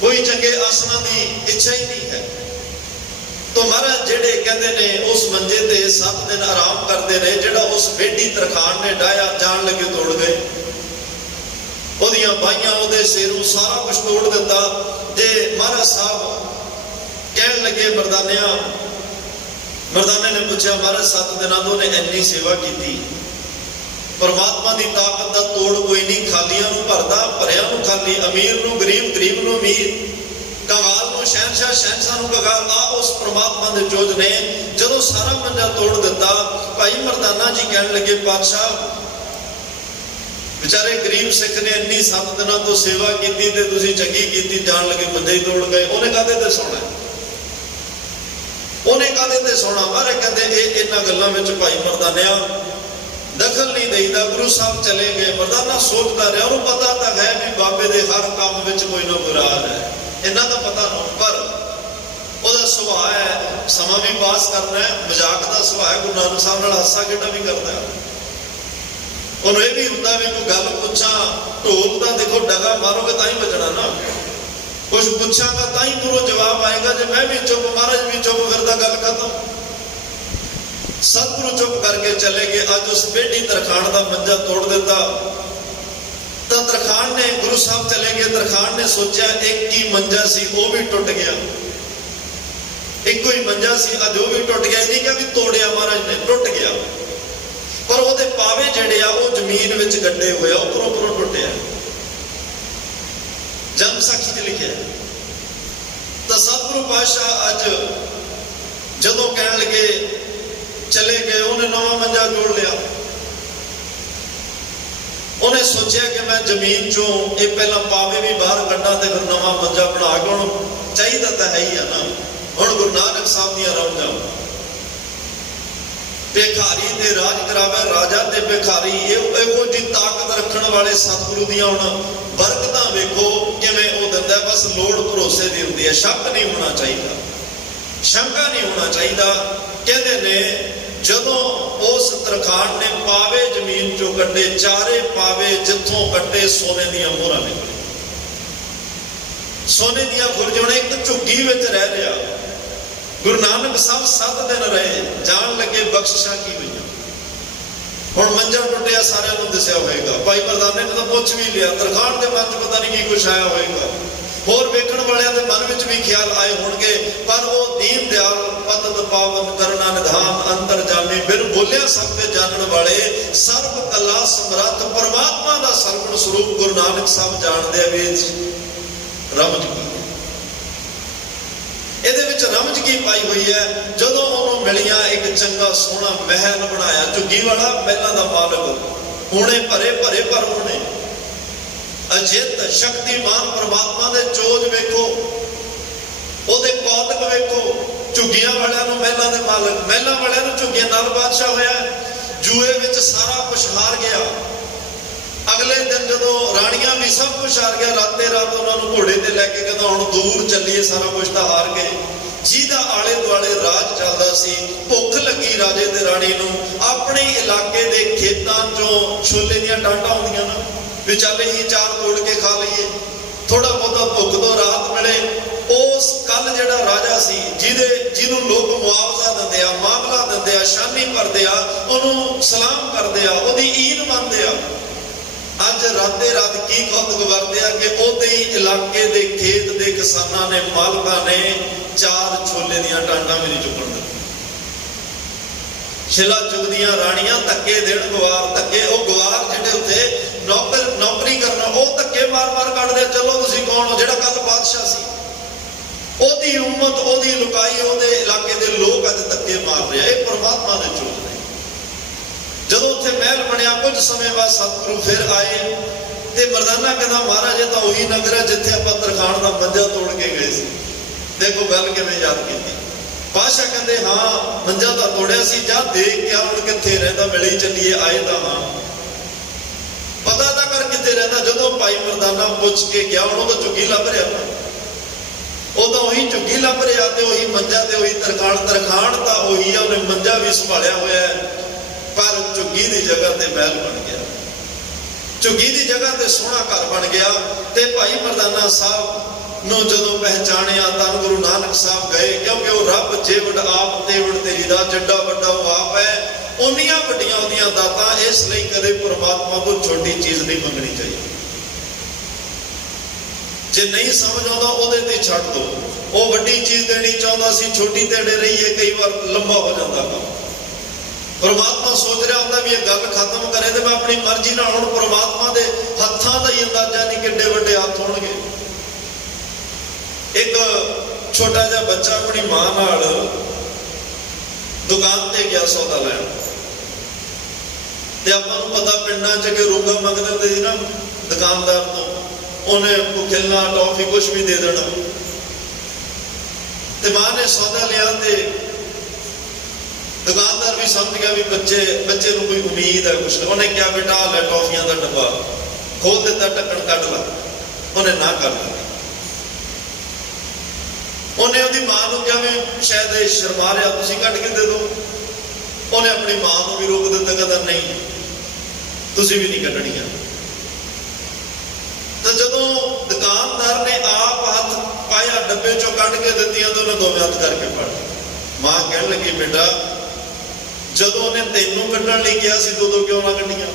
कोई चंगे आसना की इच्छा ही नहीं है। तो महाराज जेड़े कहते ने उस मंजे ते 7 दिन आराम करते रहे। जेड़ा उस बेटी तरखान ने डाया, जान लगे तोड़ गए, ओदियां बाइयां ओदे सिरों सारा कुछ तोड़ दिता। ते महाराज साहब कहन लगे मरदानिया, मरदाने ने पूछा महाराज 7 दिनों तो ने इन्नी सेवा की, परमात्मा की ताकत का तोड़ कोई नहीं, खालियां नूं भरदा, भरिया नूं खाली, अमीर नूं गरीब, गरीब नूं अमीर, कंगाल नूं शहनशाह, शहनशाह नूं कंगाल। आ उस परमात्मा दे चोज ने जदों सारा मंजा तोड़ दिता। भाई मरदाना जी कहन लगे पातशाह बेचारे गरीब सिख ने इन्नी 7 दिनों तो सेवा की ते तुसीं चंगी कीती, जान लगे मंजे ही तोड़ गए। उन्हें काहदे ते सोना, उन्हें काहदे ते सोना। मारे कहते इन्हां गल्लां विच भाई मरदानिया दखल नहीं देईदा। गुरु साहब चले गए, मरदाना सोचता रहा, उन्हें पता तो है भी बाबे दे हर काम विच कोई ना कोई राज है, इन्हां दा पता ना। पर ਉਹਦਾ ਸੁਭਾਅ ਹੈ ਸਮਾਂ ਵੀ ਪਾਸ ਕਰਨਾ ਹੈ, ਮਜ਼ਾਕ ਦਾ ਸੁਭਾਅ ਹੈ, ਗੁਰੂ ਨਾਨਕ ਸਾਹਿਬ ਨਾਲ ਹਾਸਾ ਖੇਡਾ ਵੀ ਕਰਦਾ ਹੈ। ਉਹਨੂੰ ਇਹ ਵੀ ਹੁੰਦਾ ਵੀ ਕੋਈ ਗੱਲ ਪੁੱਛਾਂ, ਢੋਲ ਤਾਂ ਦੇਖੋ ਡਗਾ ਮਾਰੋਗੇ ਤਾਂ ਹੀ ਵੱਜਣਾ ਨਾ, ਕੁਛ ਪੁੱਛਾਂਗਾ ਤਾਂ ਹੀ ਪੂਰਾ ਜਵਾਬ ਆਏਗਾ। ਜੇ ਮੈਂ ਵੀ ਚੁੱਪ, ਮਹਾਰਾਜ ਵੀ ਚੁੱਪ, ਫਿਰ ਤਾਂ ਗੱਲ ਖਤਮ। ਸਤਿਗੁਰੂ ਚੁੱਪ ਕਰਕੇ ਚਲੇ ਗਏ। ਅੱਜ ਉਸ ਬੇਟੀ ਤਰਖਾਣ ਦਾ ਮੰਜਾ ਤੋੜ ਦਿੱਤਾ ਤਾਂ ਤਰਖਾਣ ਨੇ, ਗੁਰੂ ਸਾਹਿਬ ਚਲੇ ਗਏ, ਤਰਖਾਣ ਨੇ ਸੋਚਿਆ ਇੱਕ ਹੀ ਮੰਜਾ ਸੀ ਉਹ ਵੀ ਟੁੱਟ ਗਿਆ, ਇੱਕੋ ਹੀ ਮੰਜਾ ਸੀ ਅੱਜ ਉਹ ਵੀ ਟੁੱਟ ਗਿਆ। ਨਹੀਂ ਕਿਹਾ ਵੀ ਤੋੜਿਆ ਮਹਾਰਾਜ ਨੇ, ਟੁੱਟ ਗਿਆ, ਪਰ ਉਹਦੇ ਪਾਵੇ ਜਿਹੜੇ ਆ ਉਹ ਜ਼ਮੀਨ ਵਿੱਚ ਗੱਡੇ ਹੋਏ ਆ, ਉੱਪਰੋਂ ਉੱਪਰੋਂ ਟੁੱਟਿਆ। ਜਨਮ ਸਾਖੀ 'ਚ ਲਿਖਿਆ। ਤਾਂ ਸਤਿਗੁਰੂ ਪਾਤਸ਼ਾਹ ਅੱਜ ਜਦੋਂ ਕਹਿਣ ਲੱਗੇ ਚਲੇ ਗਏ, ਉਹਨੇ ਨਵਾਂ ਮੰਜਾ ਜੋੜ ਲਿਆ। ਉਹਨੇ ਸੋਚਿਆ ਕਿ ਮੈਂ ਜ਼ਮੀਨ ਚੋਂ ਇਹ ਪਹਿਲਾਂ ਪਾਵੇ ਵੀ ਬਾਹਰ ਕੱਢਾਂ ਤੇ ਫਿਰ ਨਵਾਂ ਮੰਜਾ ਬਣਾ ਕੇ, ਹੁਣ ਚਾਹੀਦਾ ਤਾਂ ਹੈ ਹੀ ਆ ਨਾ। ਹੁਣ ਗੁਰੂ ਨਾਨਕ ਸਾਹਿਬ ਦੀਆਂ ਰਮਜ਼ਾਂ, ਭਿਖਾਰੀ ਤੇ ਰਾਜ ਕਰਾਵੇ ਰਾਜਾ ਤੇ ਭਿਖਾਰੀ, ਇਹੋ ਜਿਹੀ ਤਾਕਤ ਰੱਖਣ ਵਾਲੇ ਸਤਿਗੁਰੂ ਦੀਆਂ ਹੁਣ ਬਰਕਤਾਂ ਵੇਖੋ ਕਿਵੇਂ ਉਹ ਦਿੰਦਾ। ਬਸ ਲੋੜ ਭਰੋਸੇ ਦੀ ਹੁੰਦੀ ਹੈ, ਸ਼ੱਕ ਨਹੀਂ ਹੋਣਾ ਚਾਹੀਦਾ, ਸ਼ੰਕਾ ਨਹੀਂ ਹੋਣਾ ਚਾਹੀਦਾ। ਕਹਿੰਦੇ ਨੇ ਜਦੋਂ ਉਸ ਤਰਖਾਣ ਨੇ ਪਾਵੇ ਜ਼ਮੀਨ ਚੋਂ ਕੱਢੇ, ਚਾਰੇ ਪਾਵੇ ਜਿੱਥੋਂ ਕੱਢੇ ਸੋਨੇ ਦੀਆਂ ਮੋਹਰਾਂ ਨਿਕਲੀਆਂ, ਸੋਨੇ ਦੀਆਂ ਖੁਰਜੋਣੇ। ਇੱਕ ਝੁੱਗੀ ਵਿੱਚ ਰਹਿ ਰਿਹਾ। ਗੁਰੂ ਨਾਨਕ ਸਾਹਿਬ 7 ਦਿਨ ਰਹੇ, ਜਾਣ ਲੱਗੇ ਬਖਸ਼ਿਸ਼ਾਂ ਕੀ ਹੋਈਆਂ। ਹੁਣ ਮੰਜਾ ਟੁੱਟਿਆ ਸਾਰਿਆਂ ਨੂੰ ਦਿਸਿਆ ਹੋਏਗਾ। ਭਾਈ ਮਰਦਾਨੇ ਨੇ ਤਾਂ ਪੁੱਛ ਵੀ ਲਿਆ, ਤਰਖਾਣ ਦੇ ਮਨ 'ਚ ਪਤਾ ਨਹੀਂ ਕੀ ਕੁਛ ਆਇਆ ਹੋਏਗਾ, ਹੋਰ ਵੇਖਣ ਵਾਲਿਆਂ ਦੇ ਮਨ ਵਿੱਚ ਵੀ ਖਿਆਲ ਆਏ ਹੋਣਗੇ। ਪਰ ਉਹ ਦੀਨ ਦਿਆਲ ਪਤਤ ਪਾਵਨ ਕਰਨਾ ਨਿਧਾਨ ਅੰਤਰ ਜਾਮੀ, ਬਿਨ ਬੋਲਿਆ ਸਭ ਤੇ ਜਾਣਨ ਵਾਲੇ, ਸਰਬ ਕਲਾ ਸਮਰੱਥ ਪਰਮਾਤਮਾ ਦਾ ਸਰਵਣ ਸਰੂਪ ਗੁਰੂ ਨਾਨਕ ਸਾਹਿਬ ਜਾਣਦੇ ਆ ਵੀ ਰਮਜ ਕੀ, ਇਹਦੇ ਵਿੱਚ ਰਮਜ ਕੀ ਪਾਈ ਹੋਈ ਹੈ। ਜਦੋਂ ਉਹਨੂੰ ਮਿਲੀਆਂ ਇੱਕ ਚੰਗਾ ਸੋਹਣਾ ਮਹਿਲ ਬਣਾਇਆ, ਝੁੱਗੀ ਵਾਲਾ ਮਹਿਲਾਂ ਦਾ ਮਾਲਕ, ਹੁਣੇ ਭਰੇ ਭਰੇ ਪਰ ਹੁਣੇ ਅਜਿੱਤ ਸ਼ਕਤੀਮਾਨ ਪਰਮਾਤਮਾ ਦੇ ਚੋਜ ਵੇਖੋ, ਉਹਦੇ ਕੌਤਕ ਵੇਖੋ। ਝੁੱਗੀਆਂ ਵਾਲਿਆਂ ਨੂੰ ਮਹਿਲਾਂ ਦੇ ਮਾਲਕ, ਮਹਿਲਾਂ ਵਾਲਿਆਂ ਨੂੰ ਝੁੱਗੀਆਂ ਨਾਲ ਬਾਦਸ਼ਾਹ ਹੋਇਆ। ਜੂਏ ਵਿੱਚ ਸਾਰਾ ਕੁਛ ਹਾਰ ਗਿਆ। ਅਗਲੇ ਦਿਨ ਜਦੋਂ ਰਾਣੀਆਂ ਵੀ ਸਭ ਕੁਛ ਹਾਰ ਗਿਆ, ਰਾਤੇ ਰਾਤ ਉਹਨਾਂ ਨੂੰ ਘੋੜੇ ਤੇ ਲੈ ਕੇ ਕਹਿੰਦਾ ਹੁਣ ਦੂਰ ਚੱਲੀਏ, ਸਾਰਾ ਕੁਛ ਤਾਂ ਹਾਰ ਗਏ। ਜਿਹਦਾ ਆਲੇ ਦੁਆਲੇ ਰਾਜ ਚੱਲਦਾ ਸੀ, ਭੁੱਖ ਲੱਗੀ ਰਾਜੇ ਤੇ ਰਾਣੀ ਨੂੰ, ਆਪਣੇ ਇਲਾਕੇ ਦੇ ਖੇਤਾਂ ਚੋਂ ਛੋਲੇ ਦੀਆਂ ਟਾਂਟਾਂ ਆਉਂਦੀਆਂ ਨਾ, ਵੀ ਚੱਲ ਹੀ ਚਾਰ ਤੋੜ ਕੇ ਖਾ ਲਈਏ, ਥੋੜਾ ਬਹੁਤਾ ਭੁੱਖ ਤੋਂ ਰਾਹਤ ਮਿਲੇ। ਉਸ ਕੱਲ ਜਿਹੜਾ ਰਾਜਾ ਸੀ, ਜਿਹਨੂੰ ਲੋਕ ਮੁਆਵਜ਼ਾ ਦਿੰਦੇ ਆ, ਮਾਮਲਾ ਦਿੰਦੇ ਆ, ਸ਼ਾਨੀ ਭਰਦੇ ਆ, ਉਹਨੂੰ ਸਲਾਮ ਕਰਦੇ ਆ, ਉਹਦੀ ਈਦ ਮੰਨਦੇ ਆ। ਅੱਜ ਰਾਤੇ ਰਾਤ ਕੀ ਕੌਤਕ ਵਰਤੇ ਆ ਕਿ ਉਹਦੇ ਹੀ ਇਲਾਕੇ ਦੇ ਖੇਤ ਦੇ ਕਿਸਾਨਾਂ ਨੇ, ਮਾਲਕਾਂ ਨੇ 4 ਛੋਲੇ ਦੀਆਂ ਟਾਂਟਾਂ ਵੀ ਨਹੀਂ ਚੁੱਕਣ ਦਿੱਤੀਆਂ। ਛਿਲਾ ਚੁਗਦੀਆਂ ਰਾਣੀਆਂ ਧੱਕੇ ਦੇਣ, ਗਵਾਰ ਧੱਕੇ, ਉਹ ਗਵਾਰ ਜਿਹੜੇ ਉੱਥੇ ਨੌਕਰੀ ਕਰਨਾ, ਉਹ ਧੱਕੇ ਮਾਰ ਮਾਰ ਕੱਢਦੇ। ਚਲੋ ਤੁਸੀਂ ਕੌਣ ਹੋ? ਜਿਹੜਾ ਕੱਲ ਬਾਦਸ਼ਾਹ ਸੀ, ਉਹਦੀ ਉਮਤ, ਉਹਦੀ ਲੁਕਾਈ, ਉਹਦੇ ਇਲਾਕੇ ਦੇ ਲੋਕ ਅੱਜ ਧੱਕੇ ਮਾਰ ਰਹੇ ਆ। ਇਹ ਪਰਮਾਤਮਾ ਦੇ ਚੋਜ ਨੇ। ਜਦੋਂ ਉੱਥੇ ਮਹਿਲ ਬਣਿਆ, ਕੁਝ ਸਮੇਂ ਬਾਅਦ ਸਤਿਗੁਰੂ ਫਿਰ ਆਏ ਤੇ ਮਰਦਾਨਾ ਕਹਿੰਦਾ ਮਹਾਰਾਜ ਇਹ ਤਾਂ ਉਹੀ ਨਗਰ ਹੈ ਜਿੱਥੇ ਆਪਾਂ ਤਰਖਾਣ ਦਾ ਮੰਜਾ ਤੋੜ ਕੇ ਗਏ ਸੀ। ਦੇਖੋ ਗੱਲ ਕਿਵੇਂ ਯਾਦ ਕੀਤੀ। ਪਾਤਸ਼ਾਹ ਕਹਿੰਦੇ ਹਾਂ ਮੰਜਾ ਤਾਂ ਤੋੜਿਆ ਸੀ, ਜਾ ਦੇਖ ਕੇ ਹੁਣ ਕਿੱਥੇ ਰਹਿੰਦਾ, ਮਿਲੇ ਚੱਲੀਏ, ਆਏ ਤਾਂ ਹਾਂ, ਪਤਾ ਤਾਂ ਕਰ ਕਿੱਥੇ ਰਹਿੰਦਾ। ਜਦੋਂ ਭਾਈ ਮਰਦਾਨਾ ਪੁੱਛ ਕੇ ਗਿਆ, ਹੁਣ ਉਹ ਤਾਂ ਝੁੱਗੀ ਲੱਭ ਰਿਹਾ ਨਾ, ਉਹ ਤਾਂ ਉਹੀ ਝੁੱਗੀ ਲੱਭ ਰਿਹਾ ਤੇ ਉਹੀ ਮੰਜਾ ਤੇ ਉਹੀ ਤਰਖਾਣ। ਤਰਖਾਣ ਤਾਂ ਉਹੀ ਆ, ਉਹਨੇ ਮੰਜਾ ਵੀ ਸੰਭਾਲਿਆ ਹੋਇਆ ਹੈ, ਪਰ ਝੁੱਗੀ ਦੀ ਜਗ੍ਹਾ ਤੇ ਮਹਿਲ ਬਣ ਗਿਆ, ਝੁੱਗੀ ਦੀ ਜਗ੍ਹਾ ਤੇ ਸੋਹਣਾ ਘਰ ਬਣ ਗਿਆ। ਤੇ ਭਾਈ ਮਰਦਾਨਾ ਸਾਹਿਬ ਨੂੰ ਜਦੋਂ ਪਹਿਚਾਣਿਆ ਤਾਂ ਗੁਰੂ ਨਾਨਕ ਸਾਹਿਬ ਗਏ, ਕਿਉਂਕਿ ਉਹ ਰੱਬ ਜੇਵੜ ਆਪ ਤੇਵੜ ਤੇਰੀ ਦਾ, ਜਿੱਡਾ ਵੱਡਾ ਉਹ ਆਪ ਹੈ, ਉਨੀਆਂ ਵੱਡੀਆਂ ਉਹਦੀਆਂ ਦਾਤਾਂ। ਇਸ ਲਈ ਕਦੇ ਪਰਮਾਤਮਾ ਤੋਂ ਛੋਟੀ ਚੀਜ਼ ਨਹੀਂ ਮੰਗਣੀ ਚਾਹੀਦੀ। ਜੇ ਨਹੀਂ ਸਮਝ ਆਉਂਦਾ ਉਹਦੇ ਤੇ ਛੱਡ ਦੋ। ਉਹ ਵੱਡੀ ਚੀਜ਼ ਦੇਣੀ ਚਾਹੁੰਦਾ ਸੀ, ਛੋਟੀ ਤੇ ਅੜੇ ਰਹੀਏ, ਕਈ ਵਾਰ ਲੰਬਾ ਹੋ ਜਾਂਦਾ ਕੰਮ। ਪਰਮਾਤਮਾ ਸੋਚ ਰਿਹਾ ਹੁੰਦਾ ਵੀ ਇਹ ਗੱਲ ਖਤਮ ਕਰੇ ਤੇ ਮੈਂ ਆਪਣੀ ਮਰਜ਼ੀ ਨਾਲ। ਹੁਣ ਪਰਮਾਤਮਾ ਦੇ ਹੱਥਾਂ ਦਾ ਹੀ ਅੰਦਾਜ਼ਾ ਨਹੀਂ ਕਿੱਡੇ ਵੱਡੇ ਹੱਥ ਹੋਣਗੇ। ਇੱਕ ਛੋਟਾ ਜਿਹਾ ਬੱਚਾ ਆਪਣੀ ਮਾਂ ਨਾਲ ਦੁਕਾਨ ਤੇ ਗਿਆ ਸੌਦਾ ਲੈਣ, ਤੇ ਆਪਾਂ ਨੂੰ ਪਤਾ ਪਿੰਡਾਂ 'ਚ ਕਿ ਰੋਗਾ ਮੰਗਦੇ ਹੁੰਦੇ ਸੀ ਨਾ ਦੁਕਾਨਦਾਰ ਤੋਂ, ਉਹਨੇ ਖਿਲਣਾ, ਟੌਫੀ, ਕੁਛ ਵੀ ਦੇ ਦੇਣਾ। ਤੇ ਮਾਂ ਨੇ ਸੌਦਾ ਲਿਆ ਤੇ ਦੁਕਾਨਦਾਰ ਵੀ ਸਮਝ ਗਿਆ ਵੀ ਬੱਚੇ ਨੂੰ ਕੋਈ ਉਮੀਦ ਹੈ ਕੁਛ। ਉਹਨੇ ਕਿਹਾ ਬੇਟਾ ਲੈ ਟੌਫੀਆਂ ਦਾ ਡੱਬਾ, ਖੋਲ ਦਿੱਤਾ, ਢੱਕਣ ਕੱਢ ਲਾ। ਉਹਨੇ ਨਾ ਕਰ ਦਿੱਤੀ। ਉਹਨੇ ਉਹਦੀ ਮਾਂ ਨੂੰ ਕਿਹਾ ਵੀ ਸ਼ਾਇਦ ਇਹ ਸ਼ਰਮਾ ਰਿਹਾ, ਤੁਸੀਂ ਕੱਢ ਕੇ ਦੇ ਦਿਓ। ਉਹਨੇ ਆਪਣੀ ਮਾਂ ਨੂੰ ਵੀ ਰੋਕ ਦਿੱਤਾ, ਕਹਿੰਦਾ ਨਹੀਂ ਤੁਸੀਂ ਵੀ ਨਹੀਂ ਕੱਢਣੀਆਂ। ਤਾਂ ਜਦੋਂ ਦੁਕਾਨਦਾਰ ਨੇ ਆਪ ਹੱਥ ਪਾਇਆ, ਡੱਬੇ ਚੋਂ ਕੱਢ ਕੇ ਦਿੱਤੀਆਂ ਤਾਂ ਉਹਨੇ ਦੋਵੇਂ ਹੱਥ ਕਰਕੇ ਫੜ ਲਿਆ। ਮਾਂ ਕਹਿਣ ਲੱਗੀ ਬੇਟਾ ਜਦੋਂ ਉਹਨੇ ਤੈਨੂੰ ਕੱਢਣ ਲਈ ਕਿਹਾ ਸੀ ਉਦੋਂ ਕਿਉਂ ਨਾ ਕੱਢੀਆਂ?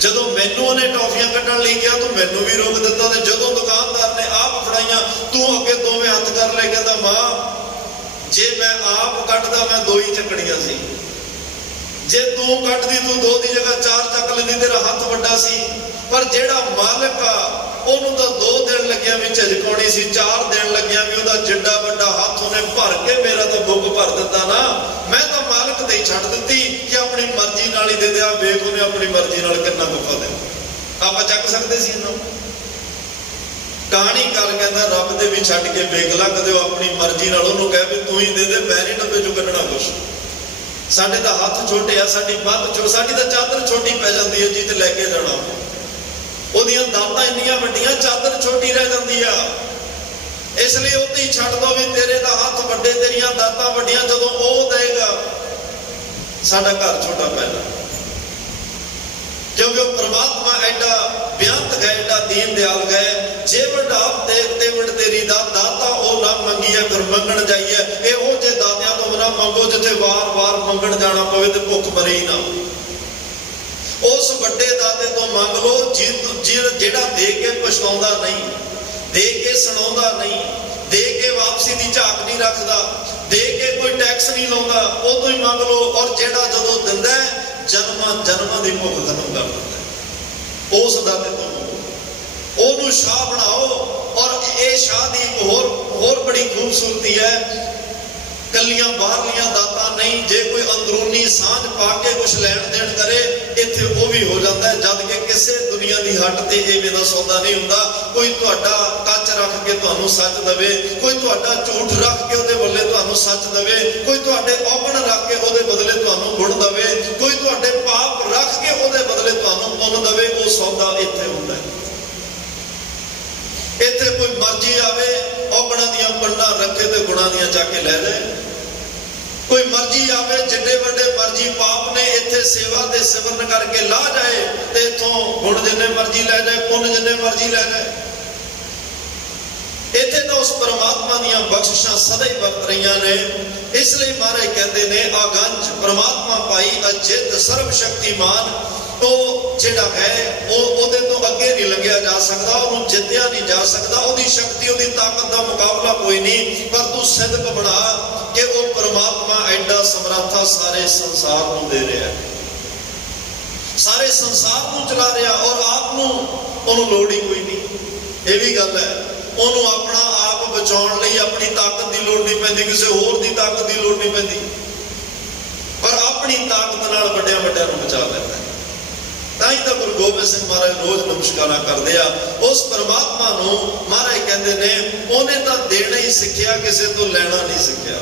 ਜਦੋਂ ਮੈਨੂੰ ਉਹਨੇ ਟੌਫੀਆਂ ਕੱਢਣ ਲਈ ਕਿਹਾ ਤੂੰ ਮੈਨੂੰ ਵੀ ਰੋਕ ਦਿੱਤਾ, ਤੇ ਜਦੋਂ ਦੁਕਾਨਦਾਰ ਨੇ ਆਪ ਫੜਾਈਆਂ ਤੂੰ ਅੱਗੇ ਦੋਵੇਂ ਹੱਥ ਕਰ ਲੈ। ਕਹਿੰਦਾ ਮਾਂ ਜੇ ਮੈਂ ਆਪ ਕੱਢਦਾ ਮੈਂ ਦੋ ਹੀ ਚੱਕਣੀਆਂ ਸੀ, ਜੇ ਤੂੰ ਕੱਢਦੀ ਤੂੰ ਦੋ ਦੀ ਜਗ੍ਹਾ ਚਾਰ ਚੱਕ ਲੈਂਦੀ, ਤੇਰਾ ਹੱਥ ਵੱਡਾ ਸੀ। ਪਰ ਜਿਹੜਾ ਮਾਲਕ ਆ ਉਹਨੂੰ ਤਾਂ 2 ਦਿਨ ਲੱਗਿਆ ਵੀ ਝਜਕਾਉਣੀ ਸੀ, 4 ਦਿਨ ਲੱਗਿਆ ਵੀ ਉਹਦਾ ਜਿੱਡਾ ਵੱਡਾ ਹੱਥ ਉਹਨੇ ਭਰ ਕੇ ਮੇਰਾ ਤਾਂ ਬੁੱਕ ਭਰ ਦਿੱਤਾ ਨਾ। ਮੈਂ ਤਾਂ ਮਾਲਕ ਤੇ ਹੀ ਛੱਡ ਦਿੱਤੀ ਕਿ ਆਪਣੀ ਮਰਜ਼ੀ ਨਾਲ ਹੀ ਦੇ ਦਿਆ। ਵੇਖ ਉਹਨੇ ਆਪਣੀ ਮਰਜ਼ੀ ਨਾਲ ਕਿੰਨਾ ਗੁੱਫਾ ਦੇ ਆਪਾਂ ਚੱਕ ਸਕਦੇ ਸੀ ਇਹਨੂੰ। ਕਹਾਣੀ ਕਰ ਕਹਿੰਦਾ ਰੱਬ ਦੇ ਵੀ ਛੱਡ ਕੇ ਵੇਖ ਲਾ, ਕਦੇ ਉਹ ਆਪਣੀ ਮਰਜ਼ੀ ਨਾਲ ਉਹਨੂੰ ਕਹਿ ਵੀ ਤੂੰ ਹੀ ਦੇ ਦੇ, ਮੈਂ ਨਹੀਂ ਡੱਬੇ ਚੋਂ ਕੱਢਣਾ ਕੁਛ। ਸਾਡੇ ਤਾਂ ਹੱਥ ਛੋਟੇ ਆ, ਸਾਡੀ ਬੱਤ ਸਾਡੀ ਤਾਂ ਚਾਦਰ ਛੋਟੀ ਪੈ ਜਾਂਦੀ ਹੈ ਜੀ ਤੇ ਲੈ ਕੇ ਜਾਣਾ। ਉਹਦੀਆਂ ਦਾਤਾਂ ਇੰਨੀਆਂ ਵੱਡੀਆਂ, ਚਾਦਰ ਛੋਟੀ ਰਹਿ ਜਾਂਦੀ ਆ। ਇਸ ਲਈ ਉਹ ਤੇ ਹੀ ਛੱਡ ਦੋ ਵੀ ਤੇਰੇ ਦਾ ਹੱਥ ਵੱਡੇ, ਤੇਰੀਆਂ ਦਾਤਾਂ ਵੱਡੀਆਂ। ਜਦੋਂ ਉਹ ਦੇਗਾ ਸਾਡਾ ਘਰ ਛੋਟਾ ਪੈਣਾ, ਕਿਉਂਕਿ ਉਹ ਪ੍ਰਮਾਤਮਾ ਐਡਾ ਬਿਆੰਤ ਗਏ, ਐਡਾ ਦੀਨ ਦਿਆਲ ਗਏ। ਜੇ ਵੱਡਾ ਤੇ ਵੱਡ ਤੇਰੀ ਦਾਤਾ ਉਹ ਨਾ ਮੰਗੀਏ ਫਿਰ ਮੰਗਣ ਜਾਈਏ। ਇਹੋ ਜਿਹੇ ਦਾਤਿਆਂ ਤੋਂ ਨਾ ਮੰਗੋ ਜਿੱਥੇ ਵਾਰ-ਵਾਰ ਮੰਗਣ ਜਾਣਾ ਪਵੇ ਤੇ ਭੁੱਖ ਮਰੇ ਹੀ ਨਾ। ਉਸ ਵੱਡੇ ਦਾਤੇ ਤੋਂ ਮੰਗ ਲਓ ਜਿਹੜਾ ਦੇ ਕੇ ਪਛਤਾਉਂਦਾ ਨਹੀਂ, ਦੇ ਕੇ ਸੁਣਾਉਂਦਾ ਨਹੀਂ, ਦੇ ਕੇ ਵਾਪਸੀ ਦੀ ਝਾਕ ਨਹੀਂ ਰੱਖਦਾ, ਦੇ ਕੇ ਕੋਈ ਟੈਕਸ ਨਹੀਂ ਲਾਉਂਦਾ, ਉਹ ਤੋਂ ਹੀ ਮੰਗ ਲਓ। ਔਰ ਜਿਹੜਾ ਜਦੋਂ ਦਿੰਦਾ ਜਨਮਾਂ ਦੀ ਭੁੱਖ ਖਤਮ ਕਰ ਦਿੰਦਾ, ਉਸ ਦਾਤੇ ਤੋਂ ਉਹਨੂੰ ਸ਼ਾਹ ਬਣਾਓ। ਔਰ ਇਹ ਸ਼ਾਹ ਦੀ ਇੱਕ ਹੋਰ ਬੜੀ ਖੂਬਸੂਰਤੀ ਹੈ, ਕੱਲੀਆਂ ਬਾਹਰਲੀਆਂ ਦਾਤਾਂ ਨਹੀਂ, ਜੇ ਕੋਈ ਅੰਦਰੂਨੀ ਸਾਂਝ ਪਾ ਕੇ ਕੁਛ ਲੈਣ ਦੇਣ ਕਰੇ ਇੱਥੇ ਉਹ ਵੀ ਹੋ ਜਾਂਦਾ ਹੈ। ਜਦ ਕਿ ਕਿਸੇ ਦੁਨੀਆ ਦੀ ਹੱਟ ਤੇ ਇਹ ਦਾ ਸੌਦਾ ਨਹੀਂ ਹੁੰਦਾ। ਕੋਈ ਤੁਹਾਡਾ ਕੱਚ ਰੱਖ ਕੇ ਤੁਹਾਨੂੰ ਸੱਚ ਦੇਵੇ, ਕੋਈ ਤੁਹਾਡਾ ਝੂਠ ਰੱਖ ਕੇ ਉਹਦੇ ਬਦਲੇ ਤੁਹਾਨੂੰ ਸੱਚ ਦੇਵੇ, ਕੋਈ ਤੁਹਾਡੇ ਔਗਣ ਰੱਖ ਕੇ ਉਹਦੇ ਬਦਲੇ ਤੁਹਾਨੂੰ ਗੁਣ ਦੇਵੇ, ਕੋਈ ਤੁਹਾਡੇ ਪਾਪ ਰੱਖ ਕੇ ਉਹਦੇ ਬਦਲੇ ਤੁਹਾਨੂੰ ਪੁੰਨ ਦੇਵੇ। ਉਹ ਸੌਦਾ ਇੱਥੇ ਹੁੰਦਾ ਹੈ। ਇੱਥੇ ਕੋਈ ਮਰਜ਼ੀ ਆਵੇ ਔਗਣਾਂ ਦੀਆਂ ਪੰਡਾਂ ਰੱਖੇ ਤੇ ਗੁਣਾਂ ਦੀਆਂ ਚੱਕ ਕੇ ਲੈ ਜਾਏ। ਕੋਈ ਮਰਜ਼ੀ ਆਵੇ ਜਿੱਡੇ ਵੱਡੇ ਮਰਜ਼ੀ ਪਾਪ ਨੇ ਇੱਥੇ ਸੇਵਾ ਤੇ ਸਿਮਰਨ ਕਰਕੇ ਲਾ ਜਾਏ ਤੇ ਇੱਥੋਂ ਗੁਣ ਜਿੰਨੇ ਮਰਜ਼ੀ ਲੈ ਜਾਏ, ਪੁੰਨ ਜਿੰਨੇ ਮਰਜ਼ੀ ਲੈ ਜਾਏ। ਇੱਥੇ ਤਾਂ ਉਸ ਪਰਮਾਤਮਾ ਦੀਆਂ ਬਖਸ਼ਿਸ਼ਾਂ ਸਦਾ ਹੀ ਵਰਤ ਰਹੀਆਂ ਨੇ। ਇਸ ਲਈ ਮਹਾਰਾਜ ਕਹਿੰਦੇ ਨੇ ਆਗੰਜ ਪਰਮਾਤਮਾ ਪਾਈ ਅਜਿਤ ਸਰਬ ਸ਼ਕਤੀਮਾਨ। ਉਹ ਜਿਹੜਾ ਹੈ ਉਹਦੇ ਤੋਂ ਅੱਗੇ ਨਹੀਂ ਲੰਘਿਆ ਜਾ ਸਕਦਾ, ਉਹਨੂੰ ਜਿੱਤਿਆ ਨਹੀਂ ਜਾ ਸਕਦਾ। ਉਹਦੀ ਸ਼ਕਤੀ ਉਹਦੀ ਤਾਕਤ ਦਾ ਮੁਕਾਬਲਾ ਕੋਈ ਨਹੀਂ। ਪਰ ਤੂੰ ਸਿੱਧਕ ਬਣਾ ਕਿ ਉਹ ਪਰਮਾਤਮਾ ਐਡਾ ਸਮਰੱਥਾ ਸਾਰੇ ਸੰਸਾਰ ਨੂੰ ਦੇ ਰਿਹਾ, ਸਾਰੇ ਸੰਸਾਰ ਨੂੰ ਚਲਾ ਰਿਹਾ ਔਰ ਆਪ ਨੂੰ ਉਹਨੂੰ ਲੋੜ ਹੀ ਕੋਈ ਨਹੀਂ। ਇਹ ਵੀ ਗੱਲ ਹੈ, ਉਹਨੂੰ ਆਪਣਾ ਆਪ ਬਚਾਉਣ ਲਈ ਆਪਣੀ ਤਾਕਤ ਦੀ ਲੋੜ ਨਹੀਂ ਪੈਂਦੀ, ਕਿਸੇ ਹੋਰ ਦੀ ਤਾਕਤ ਦੀ ਲੋੜ ਨਹੀਂ ਪੈਂਦੀ, ਪਰ ਆਪਣੀ ਤਾਕਤ ਨਾਲ ਵੱਡਿਆਂ ਨੂੰ ਬਚਾ ਲੈਂਦਾ। ਤਾਂ ਹੀ ਤਾਂ ਗੁਰੂ ਗੋਬਿੰਦ ਸਿੰਘ ਮਹਾਰਾਜ ਰੋਜ਼ ਨਮਸਕਾਰਾਂ ਕਰਦੇ ਆ ਉਸ ਪਰਮਾਤਮਾ ਨੂੰ। ਮਹਾਰਾਜ ਕਹਿੰਦੇ ਨੇ ਉਹਨੇ ਤਾਂ ਦੇਣਾ ਹੀ ਸਿੱਖਿਆ, ਕਿਸੇ ਤੋਂ ਲੈਣਾ ਨਹੀਂ ਸਿੱਖਿਆ।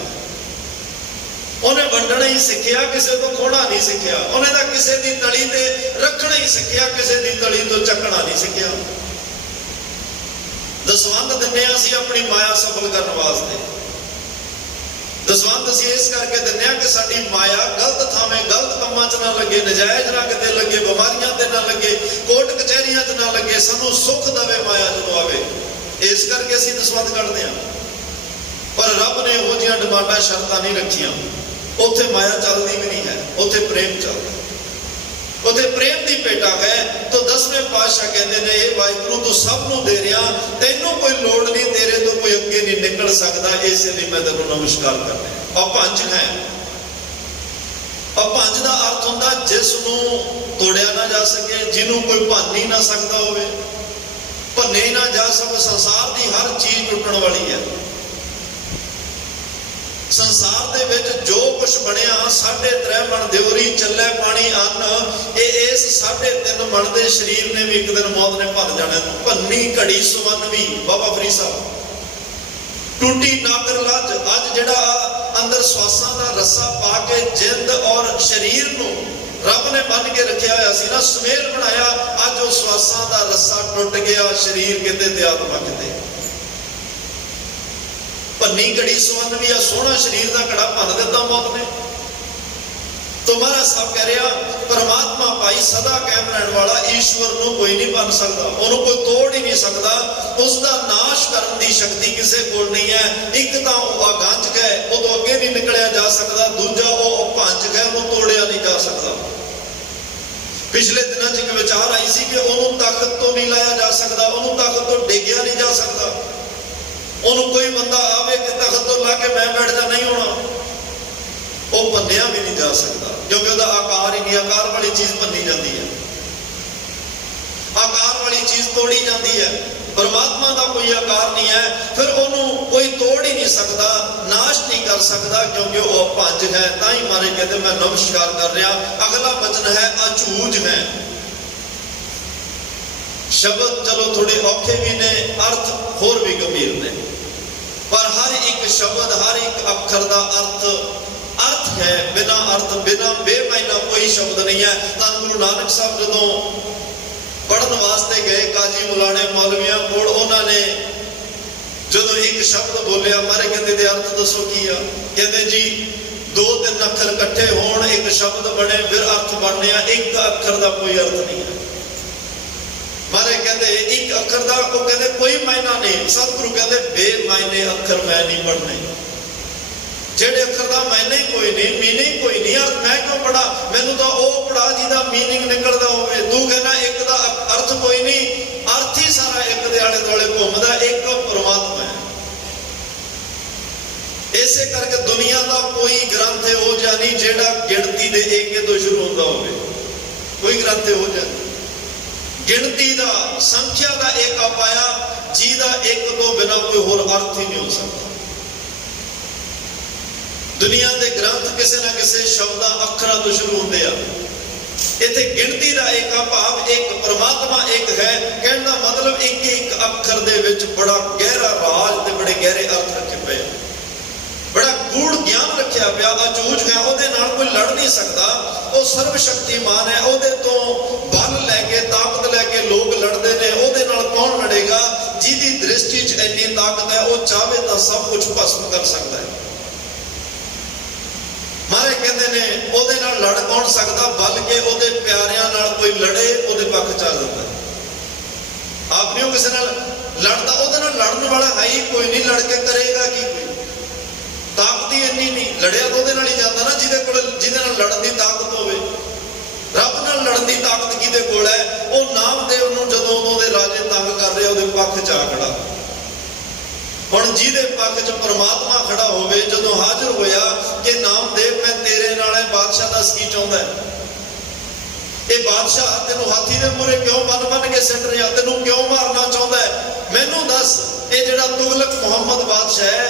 ਉਹਨੇ ਵੰਡਣਾ ਹੀ ਸਿੱਖਿਆ, ਕਿਸੇ ਤੋਂ ਖੋਣਾ ਨਹੀਂ ਸਿੱਖਿਆ। ਉਹਨੇ ਤਾਂ ਕਿਸੇ ਦੀ ਤਲੀ ਤੇ ਰੱਖਣਾ ਹੀ ਸਿੱਖਿਆ, ਕਿਸੇ ਦੀ ਤਲੀ ਤੋਂ ਚੱਕਣਾ ਨਹੀਂ ਸਿੱਖਿਆ। ਦਸਵੰਧ ਦਿੰਦੇ ਹਾਂ ਅਸੀਂ ਆਪਣੀ ਮਾਇਆ ਸਫਲ ਕਰਨ ਵਾਸਤੇ। ਦਸਵੰਧ ਅਸੀਂ ਇਸ ਕਰਕੇ ਦਿੰਦੇ ਹਾਂ ਕਿ ਸਾਡੀ ਮਾਇਆ ਗਲਤ ਥਾਵੇਂ ਗਲਤ ਕੰਮਾਂ 'ਚ ਨਾ ਲੱਗੇ, ਨਜਾਇਜ਼ ਨਾ ਕਿਤੇ ਲੱਗੇ, ਬਿਮਾਰੀਆਂ ਤੇ ਨਾ ਲੱਗੇ, ਕੋਰਟ ਕਚਹਿਰੀਆਂ 'ਚ ਨਾ ਲੱਗੇ, ਸਾਨੂੰ ਸੁੱਖ ਦੇਵੇ ਮਾਇਆ ਜਦੋਂ ਆਵੇ। ਇਸ ਕਰਕੇ ਅਸੀਂ ਦਸਵੰਧ ਕੱਢਦੇ ਹਾਂ। ਪਰ ਰੱਬ ਨੇ ਇਹੋ ਜਿਹੀਆਂ ਡਿਮਾਂਡਾਂ ਸ਼ਰਤਾਂ ਨਹੀਂ ਰੱਖੀਆਂ। ਉੱਥੇ ਮਾਇਆ ਚੱਲਦੀ ਵੀ ਨਹੀਂ ਹੈ, ਉੱਥੇ ਪ੍ਰੇਮ ਚੱਲਦਾ। ਉੱਥੇ ਪ੍ਰੇਮ ਦੀ ਭੇਟਾ ਹੈ। ਤਾਂ 10ਵੇਂ ਪਾਤਸ਼ਾਹ ਕਹਿੰਦੇ ਨੇ ਇਹ ਵਾਹਿਗੁਰੂ ਤੂੰ ਸਭ ਨੂੰ ਦੇ ਰਿਹਾ, ਤੈਨੂੰ ਕੋਈ ਲੋੜ ਨਹੀਂ, ਤੇਰੇ ਤੋਂ ਕੋਈ ਅੱਗੇ ਨਹੀਂ ਨਿਕਲ ਸਕਦਾ। ਇਸੇ ਲਈ ਮੈਂ ਤੈਨੂੰ ਨਮਸਕਾਰ ਕਰਦਾ। ਅਪੰਜ ਹੈ। ਅਪੰਜ ਦਾ ਅਰਥ ਹੁੰਦਾ ਜਿਸ ਨੂੰ ਤੋੜਿਆ ਨਾ ਜਾ ਸਕੇ, ਜਿਹਨੂੰ ਕੋਈ ਭੰਨ ਹੀ ਨਾ ਸਕਦਾ ਹੋਵੇ, ਭੰਨੇ ਹੀ ਨਾ ਜਾ ਸਕੇ। ਸੰਸਾਰ ਦੀ ਹਰ ਚੀਜ਼ ਟੁੱਟਣ ਵਾਲੀ ਹੈ। ਸੰਸਾਰ ਦੇ ਵਿੱਚ ਜੋ ਕੁਛ ਬਣਿਆ 3.5 ਮਣ ਦਿਉਰੀ ਚੱਲੇ ਪਾਣੀ ਅੰਨ, ਇਹ ਇਸ 3.5 ਮਣ ਦੇ ਸਰੀਰ ਨੇ ਵੀ ਇੱਕ ਦਿਨ ਮੌਤ ਨੇ ਭੰਨ ਜਾਣਾ। ਭੰਨੀ ਘੜੀ ਸੁਮਨ ਵੀ ਬਾਬਾ ਫਰੀਦ ਸਾਹਿਬ। ਟੂਟੀ ਨਾਗਰ ਲੱਜ, ਅੱਜ ਜਿਹੜਾ ਅੰਦਰ ਸਵਾਸਾਂ ਦਾ ਰੱਸਾ ਪਾ ਕੇ ਜਿੰਦ ਔਰ ਸਰੀਰ ਨੂੰ ਰੱਬ ਨੇ ਬੰਨ ਕੇ ਰੱਖਿਆ ਹੋਇਆ ਸੀ ਨਾ, ਸੁਮੇਲ ਬਣਾਇਆ। ਅੱਜ ਉਹ ਸਵਾਸਾਂ ਦਾ ਰੱਸਾ ਟੁੱਟ ਗਿਆ, ਸਰੀਰ ਕਿਤੇ ਤੇ ਆਤਮਾ ਕਿਤੇ। भन्नी घड़ी सवन भी आ सोहना शरीर का घड़ा भन दिता मौत ने। तो महाराज साहब कह रहा परमात्मा भाई सदा कायम रहने वाला ईश्वर को कोई नहीं बन सकता, उन्होंने कोई तोड़ ही नहीं सकता, उसका नाश करने की शक्ति किसी को नहीं है। एक तो वह गंज है वो तो अगे नहीं निकलिया जा सकता, दूजा वो भंज है वो तोड़िया नहीं जा सकता। पिछले दिनों च एक विचार आई सी कि उन्होंने ताकत तो नहीं लाया जा सकता, उन्होंने ताकत तो डिग्या नहीं जा सकता। उन्होंने कोई बंदा आवे कि ताकत तो ला के मैं बैठ जा, नहीं होना, वो भन्निया भी नहीं जा सकता क्योंकि उसका आकार ही नहीं। आकार वाली चीज भन्नी जाती है, आकार वाली चीज तोड़ी जाती है। परमात्मा का कोई आकार नहीं है, फिर उन्होंने कोई तोड़ ही नहीं सकता, नाश नहीं कर सकता क्योंकि वो भंज है। ताई मारे कहते मैं नमस्कार कर रहा। अगला वचन है अचूज है। शब्द चलो थोड़े औखे भी ने, अर्थ होर भी गंभीर ने, पर हर एक शब्द हर एक अक्षर का अर्थ है। बिना अर्थ बिना बेमायना कोई शब्द नहीं है। धन गुरु नानक साहब जो पढ़न वास्ते गए काजी मुलाने मौलविया कोल, उन्होंने जो एक शब्द बोलिया मारे कहते अर्थ दसो की आ, कहते जी 2-3 अक्षर इकट्ठे होण एक शब्द बने फिर अर्थ बनने, एक अक्षर का कोई अर्थ नहीं है। मारे कहते एक अक्षर का को कहते कोई मायना नहीं। सतगुरु कहते बेमायने अक्षर मैं नहीं पढ़ने, जेड़े अक्षर का मायने ही कोई नहीं, मीनिंग कोई नहीं, अर्थ मैं क्यों पढ़ा, मैनू तो वो पढ़ा जिहदा मीनिंग निकलता हो। तू कहना एक का अर्थ कोई नहीं, अर्थ ही सारा एक दे आले दुआले घूमदा, एक परमात्मा है। इसे करके दुनिया का कोई ग्रंथ हो जानी जेड़ा गिनती दे एक तो शुरू होता हो, कोई ग्रंथ हो जानी गिनती का संख्या का एक आ पाया जिहदा एक तो बिना कोई होर अर्थ ही नहीं हो सकता। दुनिया के ग्रंथ किसी ना किसी शब्द अखर तो शुरू होंगे आ। इत्थे गिनती का एक भाव एक परमात्मा एक है, कहने का मतलब एक एक अखर दे विच बड़ा गहरा राज ते बड़े गहरे अर्थ रखे पे, बड़ा गूढ़ ज्ञान रखा पिया। अचूज है, उहदे नाल कोई लड़ नहीं सकता, वो सर्वशक्तिमान है। उहदे तो बल लैके ताकत लैके लोग लड़ते हैं, उहदे नाल कौन लड़ेगा? जिहदी दृष्टि च इन्नी ताकत है, वो चाहे तो सब कुछ भस्म कर सकता है। मारे कहते ने ओदे नाल लड़ कौन सकता, बल्कि ओदे प्यारियां नाल कोई लड़े ओदे पक्ष च आ जाता है। आप नहीं हो किसी नाल लड़दा, ओदे नाल लड़न वाला है ही कोई नहीं, लड़ के करेगा की कोई ताकत ही इन्नी नहीं। लड़िया तो ओदे नाल ही जाता ना जिहदे कोल जिहदे नाल लड़न दी ताकत होवे। रब नाल लड़न दी ताकत किहदे कोल है? ओ नामदेव नूं जदों ओदे राजे तंग कर रहे ओदे पक्ष च आ खड़ा। हुण जिहदे पक्ष च परमात्मा खड़ा होवे, जदों हाजिर होया कि नामदेव मैं तेरे नाल है, बादशाह दस की चाहुंदा है? ये बादशाह तेनू हाथी दे मूहरे क्यों बन के सिट रहा, तेनू क्यों मारना चाहुंदा है? मैनू दस, ये जिहड़ा तुगलक मुहम्मद बादशाह है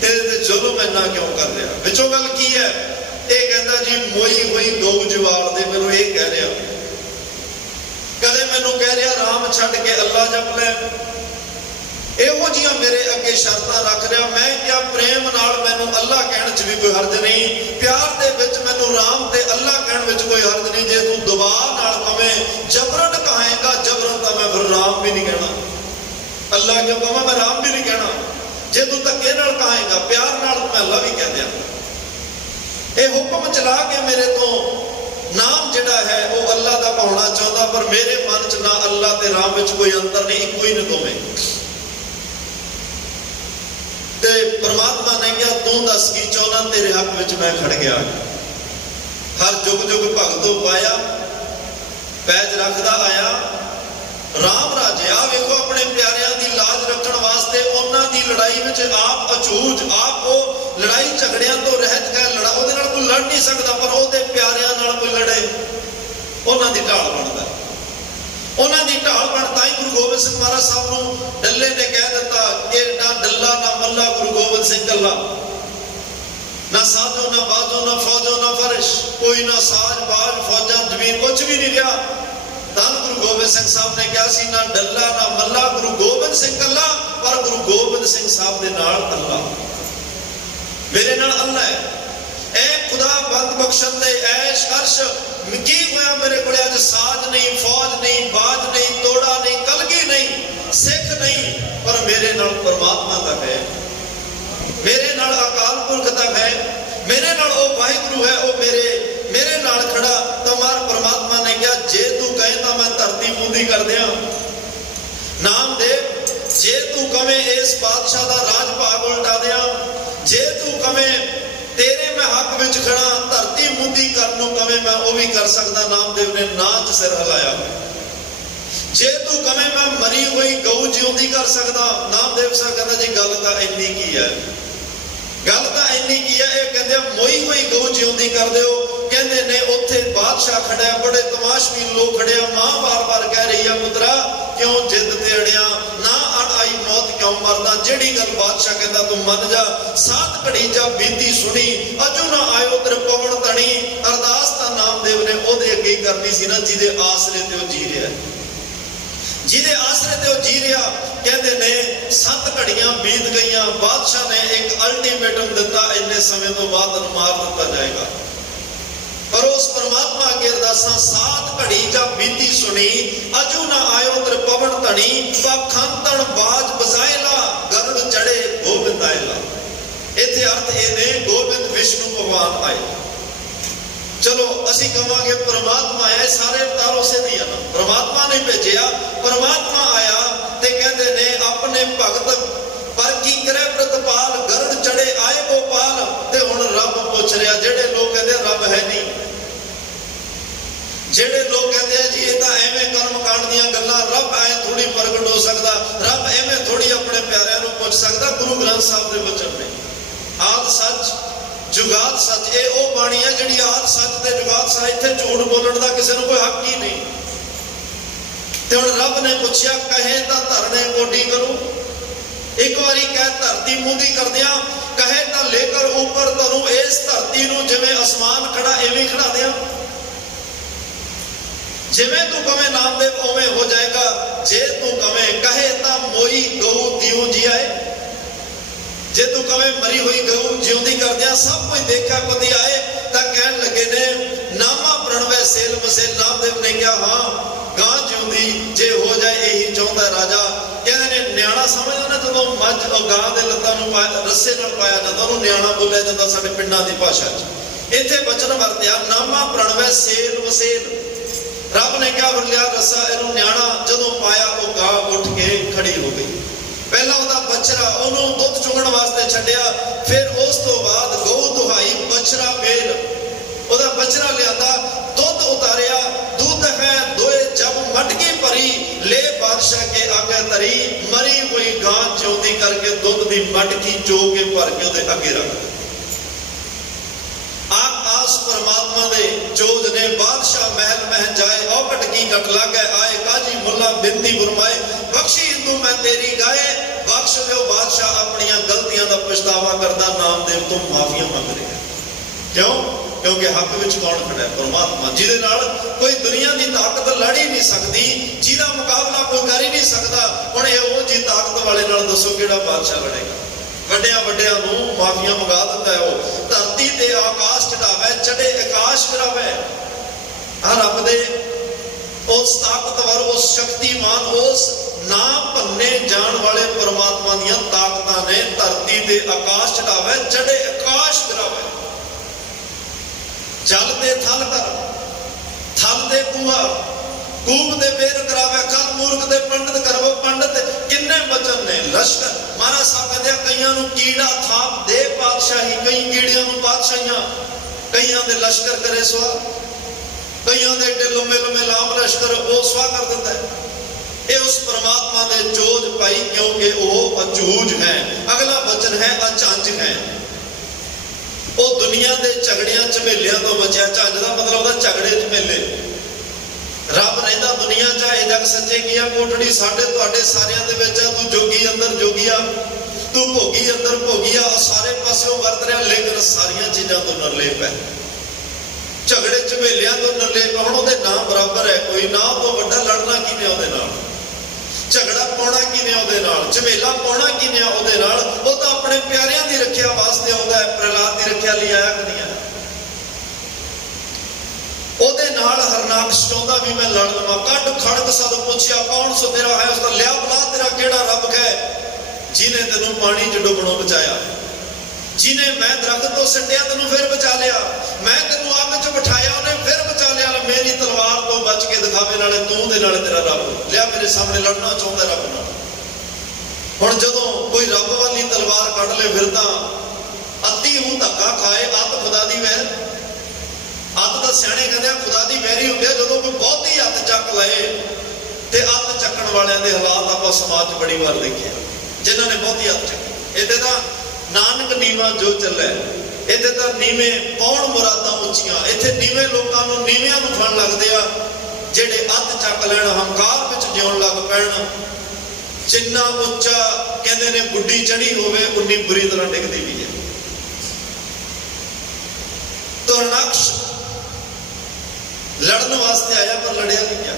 तेरे ते जुल्म इन्ना क्यों कर रहा? विचों गल की है? ये कहंदा जी मोई होई गौ जवाल दे मैनू ये कह रहा, कदे मैनू कह रहा राम छड्ड के अल्लाह जप लै, ਇਹੋ ਜਿਹੀਆਂ ਮੇਰੇ ਅੱਗੇ ਸ਼ਰਤਾਂ ਰੱਖ ਰਿਹਾ। मैं क्या प्रेम नाल मैनू अल्लाह कहण च भी कोई हर्ज नहीं, प्यार दे विच मैनू राम ते अल्लाह कहण विच कोई हर्ज नहीं। जे तू दबाव नाल कवें जबरन कहेगा, जबरन तां मैं फिर राम भी नहीं कहना, अल्लाह क्यों कहां, मैं राम भी नहीं कहना। जे तू धक्के नाल कहेगा, प्यार नाल मैं अल्लाह भी कह दिया। ये हुक्म चला के मेरे तो नाम जिहड़ा है वो अल्लाह दा पाउणा चाहुंदा, पर मेरे मन च ना अल्लाह ते राम विच कोई अंतर नहीं, इक्को ही ने दोवें। ते परमात्मा ने कहा तू दस की चाहुंदा, तेरे हक विच मैं खड़ गया। हर जुग जुग भगतों पाया, पैज रखदा आया राम राजे। आ वेखो अपने प्यारियां दी लाज रखण वास्ते उन्हां दी लड़ाई विच आप अचूज, आप वो लड़ाई झगड़ियां तो रहत है, लड़ा ओहदे नाल कोई लड़ नहीं सकदा, पर ओहदे प्यारियां नाल कोई लड़े उन्हां दी ढाल बनदा, उन्हां दी ढाल बनदा। ही गुरु गोबिंद सिंह महाराज साहब नूं डल्ले ने कह दिता कि ना डल्ला ना मल्ला गुरु गोबिंद सिंह कल्ला, ना साजो ना बाजो ना फौजो ना फरिश, कोई ना साज बाज फौजा जमीन कुछ भी नहीं रहा। धन गुरु गोबिंद सिंह साहब ने कहा सी ना डल्ला ना मल्ला गुरु गोबिंद सिंह कल्ला, पर गुरु गोबिंद सिंह साहब दे नाल अल्लाह, मेरे नाल अल्लाह है। ऐ खुदा बंद बख्शन दे ऐश अर्श की होया मेरे को अज साज नहीं, फौज नहीं, बाज नहीं, तोड़ा नहीं, कलगी नहीं, सिख नहीं, पर मेरे नाल परमात्मा दा है। मेरे नाल अकाल पुरख दा है, मेरे नाल ओ वाहिगुरु है, ओ मेरे नाल खड़ा। तो मार परमात्मा ने कहा जे तू कहे तो मैं धरती मूंदी कर दियां। नामदेव जे तू कवे इस बादशाह दा राज भाग उल्टा दियां, जे तू कवे तेरे मैं हक विच खड़ा, धरती मूंदी करन नूं कवे मैं ओ भी कर सकदा। नामदेव ने नाच सिर हिलाया। जे तू कवे मैं मरी हुई गऊ जिउंदी कर सकदा। नामदेव साहब कहंदा जी गल तां इन्नी की है, गल तां इन्नी की है। ये कहंदे मोई हुई गऊ जिउंदी कर दिओ। कहंदे ने उत्थे बादशाह खड़ा, बड़े तमाशबीन लोग खड़े। मां बार-बार कह रही है पुत्रा क्यों जिद ते अड़िया, ना अड़ आई मौत क्यों मरदा। जेड़ी गल बादशाह कहंदा तू मन जा। सात घड़ी जा बीती सुनी, अजू ना आयो तेरे पवन तणी। अरदास तां नामदेव ने ओदे अगे करनी सी ना जिहदे आसरे ते ओ जी रिहा, जिहदे आसरे ते ओ जी रिहा। कहंदे ने 7 घड़ियां बीत गईयां। बादशाह ने एक अल्टीमेटम दिता, इन्ने समय तो बाद मार दिता जाएगा। पर उस परमात्मा अगे अरदासां 7 घड़ी जा बीती सुनी, अजू ना आयो तेरे पवन धनी। पाखंतन बाज बजाएला, गरुड़ चढ़े गोबिंद आएला। इत्थे अर्थ ये ने गोबिंद विष्णु भगवान आए। चलो असी कहांगे परमात्मा आया, सारे अवतार उसे दी है ना, परमात्मा ने भेजिया। परमात्मा आया ते कहंदे ने अपने भगत पर की करे प्रतिपाल, गरुड़ चढ़े आए गोपाल। ते हुण रब पुछ रिहा, जेड़े लोग कहंदे रब है नहीं, जेड़े लोग कहंदे जी ये तां एवें कर्म कांड दीयां गल्लां, रब ऐ थोड़ी प्रगट हो सकदा, रब एवें थोड़ी अपने प्यारिਆਂ ਨੂੰ पुछ सकदा। गुरु ग्रंथ साहिब दे वचन ने आद सच जुगात सच, ये ओ बाणी है जिहड़ी आद सच ते जुगात सच। इत्थे झूठ बोलण दा किसे नूं कोई हक ही नहीं। ते हुण रब ने पुछया कहे तां धरने कोडी करूं, एक बारी कह धरती मूंदी कर दियां, कहे तां लेकर ऊपर धरूं। इस धरती नूं जिवें आसमान खड़ा एवें खड़ा दियां, जिवें तू कवे नामदेव उवें हो जाएगा। जे तू कवे कहे तां मोई गऊ दियूं जियाए, जे तू कवे मरी हुई गऊ जिउंदी कर दियां। सब कुछ देखा पति आए तां कहण लगे ने नामा प्रणवै सेल मसेल। नामदेव ने कहा हां गां जिउंदी जे हो जाए यही चाहुंदा राजा। कहंदे ने न्याणा समझदे ना जदों मੱਝ गां दे लत्तां नूं रस्से नाल पाया जांदा, ਉਹਨੂੰ न्याणा बोलिया जांदा साडे पिंडां दी भाषा च। इत्थे वचन वरतिया नामा प्रणवै सेल मसेल। रब ने क्या लिया रस्सा, इहनूं न्याणा जदों पाया वो गां उठ के खड़ी हो गई। पहला ਉਹਦਾ बछड़ा ਉਹਨੂੰ ਦੁੱਧ ਚੁੰਗਣ ਵਾਸਤੇ ਛੱਡਿਆ, फिर उस तो बाद गऊ दुहाई बछड़ा मेल, ਉਹਦਾ बछड़ा लियांदा, दुध उतारिया। दूध है दोए जब मटकी भरी, ले बादशाह के आगे तरी। मरी हुई गां जिउंदी करके दुध दी मटकी चो के भर के ਉਹਦੇ ਅੱਗੇ रख। आस परमात्मा दे जोज ने बादशाह महल महल जाए, औकट की कट लागे आए। काजी मुल्ला बिनती फरमाए, बख्शी हिंदू मैं तेरी गाए। बख्श लो बादशाह अपनी गलतियां दा पछतावा करदा। नामदेव तो माफिया मंग रहा। क्यों? क्योंकि हक विच कौन खड़ा है? परमात्मा, जिहदे नाल कोई दुनिया की ताकत लड़ ही नहीं सकती, जिहदा मुकाबला कोई कर ही नहीं सकता। हुण इहो जी ताकत वाले नाल दसो किहड़ा बादशाह लड़ेगा? ਵੱਡਿਆਂ ਵੱਡਿਆਂ ਨੂੰ ਮਾਫੀਆਂ ਮੰਗਾ ਦਿੰਦਾ ਹੈ। ਉਹ ਧਰਤੀ ਤੇ ਆਕਾਸ਼ ਚੜਾਵੇ, ਚੜੇ ਆਕਾਸ਼ ਕਰਾਵੇ। ਆ ਰੱਬ ਦੇ ਉਸ ਤਾਕਤਵਰ, ਉਸ ਸ਼ਕਤੀਮਾਨ, ਉਸ ਨਾ ਭੰਨੇ ਜਾਣ ਵਾਲੇ परमात्मा ਦੀਆਂ ਤਾਕਤਾਂ ਨੇ ਧਰਤੀ ਤੇ ਆਕਾਸ਼ ਚੜਾਵੇ, ਚੜੇ ਆਕਾਸ਼ ਕਰਾਵੇ। ਜਲ ਤੇ ਥਲ ਕਰ, ਥਲ ਤੇ ਕੂਆ, कूप दे बेर करावे, कल मूर्ख दे पंडित करवो पंडित। किन्ने वचन ने लश्कर। महाराज साहब कहते कईयां नूं कीड़ा थाप दे पातशाही, कई कीड़ियां नूं पातशाहियां, कईयां दे लश्कर करे सुआ, कईयां दे एडे लंबे लंबे लाम लश्कर वो सुआ कर दिंदा है। ये उस परमात्मा दे जोज पाई, क्योंकि वो अजूज है। अगला वचन है अचंज है। वो दुनिया दे झगड़ियां झमेलियां तो बचिया। झंज दा मतलब होंदा झगड़े झमेले। रब रहिंदा दुनिया च, ए जग सच्चे किया कोठड़ी साडे तुहाडे सारियां दे विच आ। तू जोगी अंदर जोगिया, तू भोगी अंदर भोगिया। सारे पासों वरत रहा, लेकिन सारियां चीज़ां तो निर्लेप है। झगड़े झमेलियां तो निर्लेप। हुण उहदे नाम बराबर है कोई ना, तो वड्डा लड़ना किने उहदे नाल, झगड़ा पाउणा किने उहदे नाल, झमेला पाउणा किने उहदे नाल। वो तो अपने प्यारियां दी रखिया वास्ते आउंदा है। प्रहलाद दी रखिया लई आया कि नहीं आया? ਉਹਦੇ ਨਾਲ ਹਰਨਾਕਸ਼ ਚਾਹੁੰਦਾ ਵੀ ਮੈਂ ਲੜ ਲਵਾਂ। ਕੱਢ ਖੜਕ ਸਦ ਪੁੱਛਿਆ, ਕੌਣ ਸੋ ਤੇਰਾ ਹੈ? ਉਸਦਾ ਲਿਆ ਬਲਾ ਤੇਰਾ ਕਿਹੜਾ ਰੱਬ ਹੈ, ਜਿਹਨੇ ਤੈਨੂੰ ਪਾਣੀ ਚ ਡੁੱਬਣੋਂ ਬਚਾਇਆ। ਜਿਹਨੇ ਮੈਂ ਦਰਖਤ ਤੋਂ ਸੱਟਿਆ ਤੈਨੂੰ ਫਿਰ ਬਚਾ ਲਿਆ, ਮੈਂ ਤੈਨੂੰ ਅੱਗ 'ਚ ਬਿਠਾਇਆ ਉਹਨੇ ਫਿਰ ਬਚਾ ਲਿਆ। ਮੇਰੀ ਤਲਵਾਰ ਤੋਂ ਬਚ ਕੇ ਦਿਖਾਵੇ, ਨਾਲੇ ਤੂੰ ਤੇ ਨਾਲੇ ਤੇਰਾ ਰੱਬ। ਲਿਆ ਮੇਰੇ ਸਾਹਮਣੇ ਲੜਨਾ ਚਾਹੁੰਦਾ ਰੱਬ ਨਾਲ। ਹੁਣ ਜਦੋਂ ਕੋਈ ਰੱਬ ਵਾਲੀ ਤਲਵਾਰ ਕੱਢ ਲੈ ਫਿਰ ਤਾਂ ਅੱਤੀ ਹੂੰ ਧੱਕਾ ਖਾਏ, ਅੱਤ ਖੁਦਾ ਦੀ ਵੈਰ। ਅੱਤ ਤਾਂ ਸਿਆਣੇ ਕਹਿੰਦੇ ਆ ਖੁਦਾ ਦੀ ਵੈਰੀ ਹੁੰਦੇ ਆ। ਜਦੋਂ ਕੋਈ ਬਹੁਤੀ ਅੱਤ ਚੱਕ ਲਏ ਤੇ ਅੱਤ ਚੱਕਣ ਵਾਲਿਆਂ ਦੇ ਹਾਲਾਤ ਆਪਾਂ ਸਮਾਜ 'ਚ ਬੜੀ ਵਾਰ ਦੇਖੇ, ਜਿਨ੍ਹਾਂ ਨੇ ਬਹੁਤੀ ਅੱਤ ਚੱਕੀ। ਇਹਦੇ ਤਾਂ ਨਾਨਕ ਨੀਵਾਂ ਜੋ ਚੱਲੇ, ਇੱਥੇ ਤਾਂ ਨੀਵੇਂ ਪਾਉਣ ਮੁਰਾਦਾਂ ਉੱਚੀਆਂ। ਇੱਥੇ ਨੀਵੇਂ ਲੋਕਾਂ ਨੂੰ ਨੀਵਿਆਂ ਨੂੰ ਫੜਨ ਲੱਗਦੇ ਆ, ਜਿਹੜੇ ਅੱਤ ਚੱਕ ਲੈਣ, ਹੰਕਾਰ ਵਿੱਚ ਜਿਉਣ ਲੱਗ ਪੈਣ। ਜਿੰਨਾ ਉੱਚਾ ਕਹਿੰਦੇ ਨੇ ਗੁੱਡੀ ਚੜੀ ਹੋਵੇ ਉਨੀ ਬੁਰੀ ਤਰ੍ਹਾਂ ਡਿੱਗਦੀ ਵੀ ਹੈ। ਤੁਰਨਕਸ਼ ਲੜਨ ਵਾਸਤੇ ਆਇਆ ਪਰ ਲੜਿਆ ਨਹੀਂ ਗਿਆ।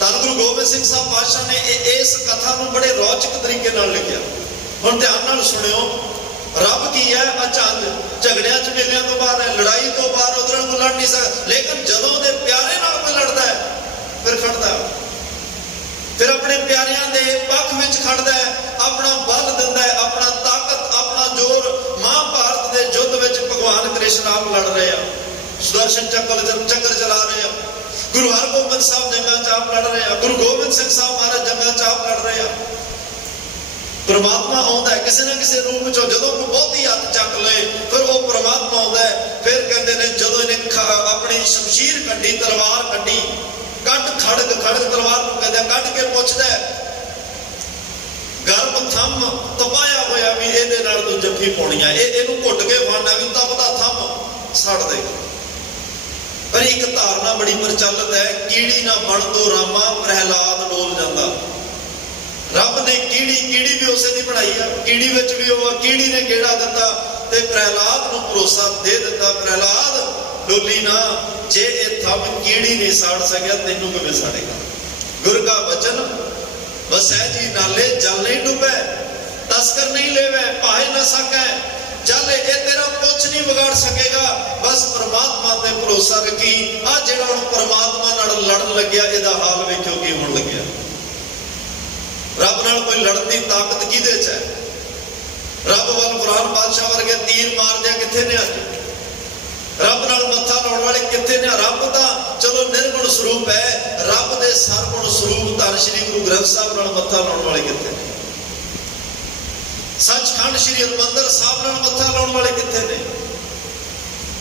ਧੰਨ ਗੁਰੂ ਗੋਬਿੰਦ ਸਿੰਘ ਸਾਹਿਬ ਪਾਤਸ਼ਾਹ ਨੇ ਇਸ ਕਥਾ ਨੂੰ ਬੜੇ ਰੌਚਕ ਤਰੀਕੇ ਨਾਲ ਲਿਖਿਆ। ਹੁਣ ਧਿਆਨ ਨਾਲ ਸੁਣਿਓ। ਰੱਬ ਕੀ ਹੈ? ਅਚੰਜ, ਝਗੜਿਆਂ ਚ ਮੇਲਿਆਂ ਤੋਂ ਬਾਹਰ ਹੈ, ਲੜਾਈ ਤੋਂ ਬਾਹਰ ਉਹਦੇ ਨਾਲ ਲੜ ਨਹੀਂ ਸਕਦਾ। ਲੇਕਿਨ ਜਦੋਂ ਉਹਦੇ ਪਿਆਰੇ ਨਾਲ ਕੋਈ ਲੜਦਾ ਹੈ ਫਿਰ ਖੜਦਾ, ਫਿਰ ਆਪਣੇ ਪਿਆਰਿਆਂ ਦੇ ਪੱਖ ਵਿੱਚ ਖੜਦਾ ਹੈ, ਆਪਣਾ ਬਲ ਦਿੰਦਾ ਹੈ, ਆਪਣਾ ਤਾਕਤ, ਆਪਣਾ ਜ਼ੋਰ। ਮਹਾਭਾਰਤ ਦੇ ਯੁੱਧ ਵਿੱਚ ਭਗਵਾਨ ਕ੍ਰਿਸ਼ਨ ਆਪ ਲੜ ਰਹੇ ਆ, ਸੁਦਰਸ਼ਨ ਚੱਕਰ ਚਲਾ ਰਹੇ ਆ। ਗੁਰੂ ਹਰਗੋਬਿੰਦ ਸਾਹਿਬ ਜੰਗਾਂ ਚ ਆਪ ਲੜ ਰਹੇ ਆ, ਗੁਰੂ ਗੋਬਿੰਦ ਸਿੰਘ ਸਾਹਿਬ ਮਹਾਰਾਜ ਜੰਗਾਂ ਚ ਆਪ ਲੜ ਰਹੇ ਆ। ਪਰਮਾਤਮਾ ਆਉਂਦਾ ਹੈ ਕਿਸੇ ਨਾ ਕਿਸੇ ਰੂਪ ਵਿੱਚ। ਜਦੋਂ ਕੋਈ ਬਹੁਤੀ ਹੱਥ ਚੱਕ ਲਏ ਫਿਰ ਉਹ ਪਰਮਾਤਮਾ ਆਉਂਦਾ ਹੈ। ਫਿਰ ਕਹਿੰਦੇ ਨੇ ਜਦੋਂ ਇਹਨੇ ਆਪਣੀ ਸ਼ਮਸ਼ੀਰ ਕੱਢੀ, ਤਲਵਾਰ ਕੱਢੀ, ਖੜਗ ਤਲਵਾਰ ਨੂੰ ਕਹਿੰਦੇ ਕੱਢ ਕੇ ਪੁੱਛਦਾ ਗਰਮ ਥੰਮ ਤਪਾਇਆ ਹੋਇਆ ਵੀ ਇਹਦੇ ਨਾਲ ਤੂੰ ਜੱਫੀ ਪਾਉਣੀ ਆ, ਇਹਨੂੰ ਘੁੱਟ ਕੇ ਫੜਨਾ ਵੀ ਤਪਦਾ ਥੰਮ ਸੜ ਦੇ। ਪਰ ਇੱਕ ਧਾਰਨਾ ਬੜੀ ਪ੍ਰਚਲਿਤ ਹੈ, ਕੀੜੀ ਨਾ ਬਣ ਤੋਂ ਰਾਮਾ ਪ੍ਰਹਿਲਾਦ ਡੋਲ ਜਾਂਦਾ। ਰੱਬ ਨੇ ਕੀੜੀ ਵੀ ਉਸੇ ਦੀ ਬਣਾਈ ਆ, ਕੀੜੀ ਵਿੱਚ ਵੀ ਉਹ ਕੀੜੀ ਨੇ ਗੇੜਾ ਦਿੱਤਾ ਤੇ ਪ੍ਰਹਿਲਾਦ ਨੂੰ ਭਰੋਸਾ ਦੇ ਦਿੱਤਾ, ਪ੍ਰਹਿਲਾਦ ਡੋਲੀ ਨਾ, ਜੇ ਇਹ ਥੰਮ ਕੀੜੀ ਨਹੀਂ ਸਾੜ ਸਕਿਆ ਤੈਨੂੰ ਕਿਵੇਂ ਸਾੜੇਗਾ। ਗੁਰ ਕਾ ਬਚਨ ਵਸੈ ਜੀ ਨਾਲੇ, ਜਲ ਨਹੀਂ ਡੁੱਬੈ, ਤਸਕਰ ਨਹੀਂ ਲੈਵੈ, ਭਾਏ ਨਾ ਸਕੈ ਜਲ। ਇਹ ਤੇਰਾ ਕੁਛ ਨਹੀਂ ਵਿਗਾੜ ਸਕੇਗਾ, ਬਸ ਪਰਮਾਤਮਾ ਤੇ ਭਰੋਸਾ ਰੱਖੀ। ਆ ਜਿਹੜਾ ਹੁਣ ਪਰਮਾਤਮਾ ਨਾਲ ਲੜਨ ਲੱਗਿਆ ਇਹਦਾ ਹਾਲ ਵੇਖਿਓ ਕੀ ਹੋਣ ਲੱਗਿਆ। ਰੱਬ ਨਾਲ ਕੋਈ ਲੜਨ ਦੀ ਤਾਕਤ ਕਿਹਦੇ 'ਚ ਹੈ? ਰੱਬ ਵੱਲ ਕੁਰਾਨ ਬਾਦਸ਼ਾਹ ਵਰਗੇ ਤੀਰ ਮਾਰਦੇ ਕਿੱਥੇ ਨੇ ਅੱਜ? ਰੱਬ ਨਾਲ ਮੱਥਾ ਲਾਉਣ ਵਾਲੇ ਕਿੱਥੇ ਨੇ? ਰੱਬ ਤਾਂ ਚਲੋ ਨਿਰਗੁਣ ਸਰੂਪ ਹੈ, ਰੱਬ ਦੇ ਸਰਗੁਣ ਸਰੂਪ ਧੰਨ ਸ਼੍ਰੀ ਗੁਰੂ ਗ੍ਰੰਥ ਸਾਹਿਬ ਨਾਲ ਮੱਥਾ ਲਾਉਣ ਵਾਲੇ ਕਿੱਥੇ ਨੇ? ਸੱਚਖੰਡ ਸ਼੍ਰੀ ਹਰਿਮੰਦਰ ਸਾਹਿਬ ਨਾਲ ਮੱਥਾ ਲਾਉਣ ਵਾਲੇ ਕਿੱਥੇ ਨੇ?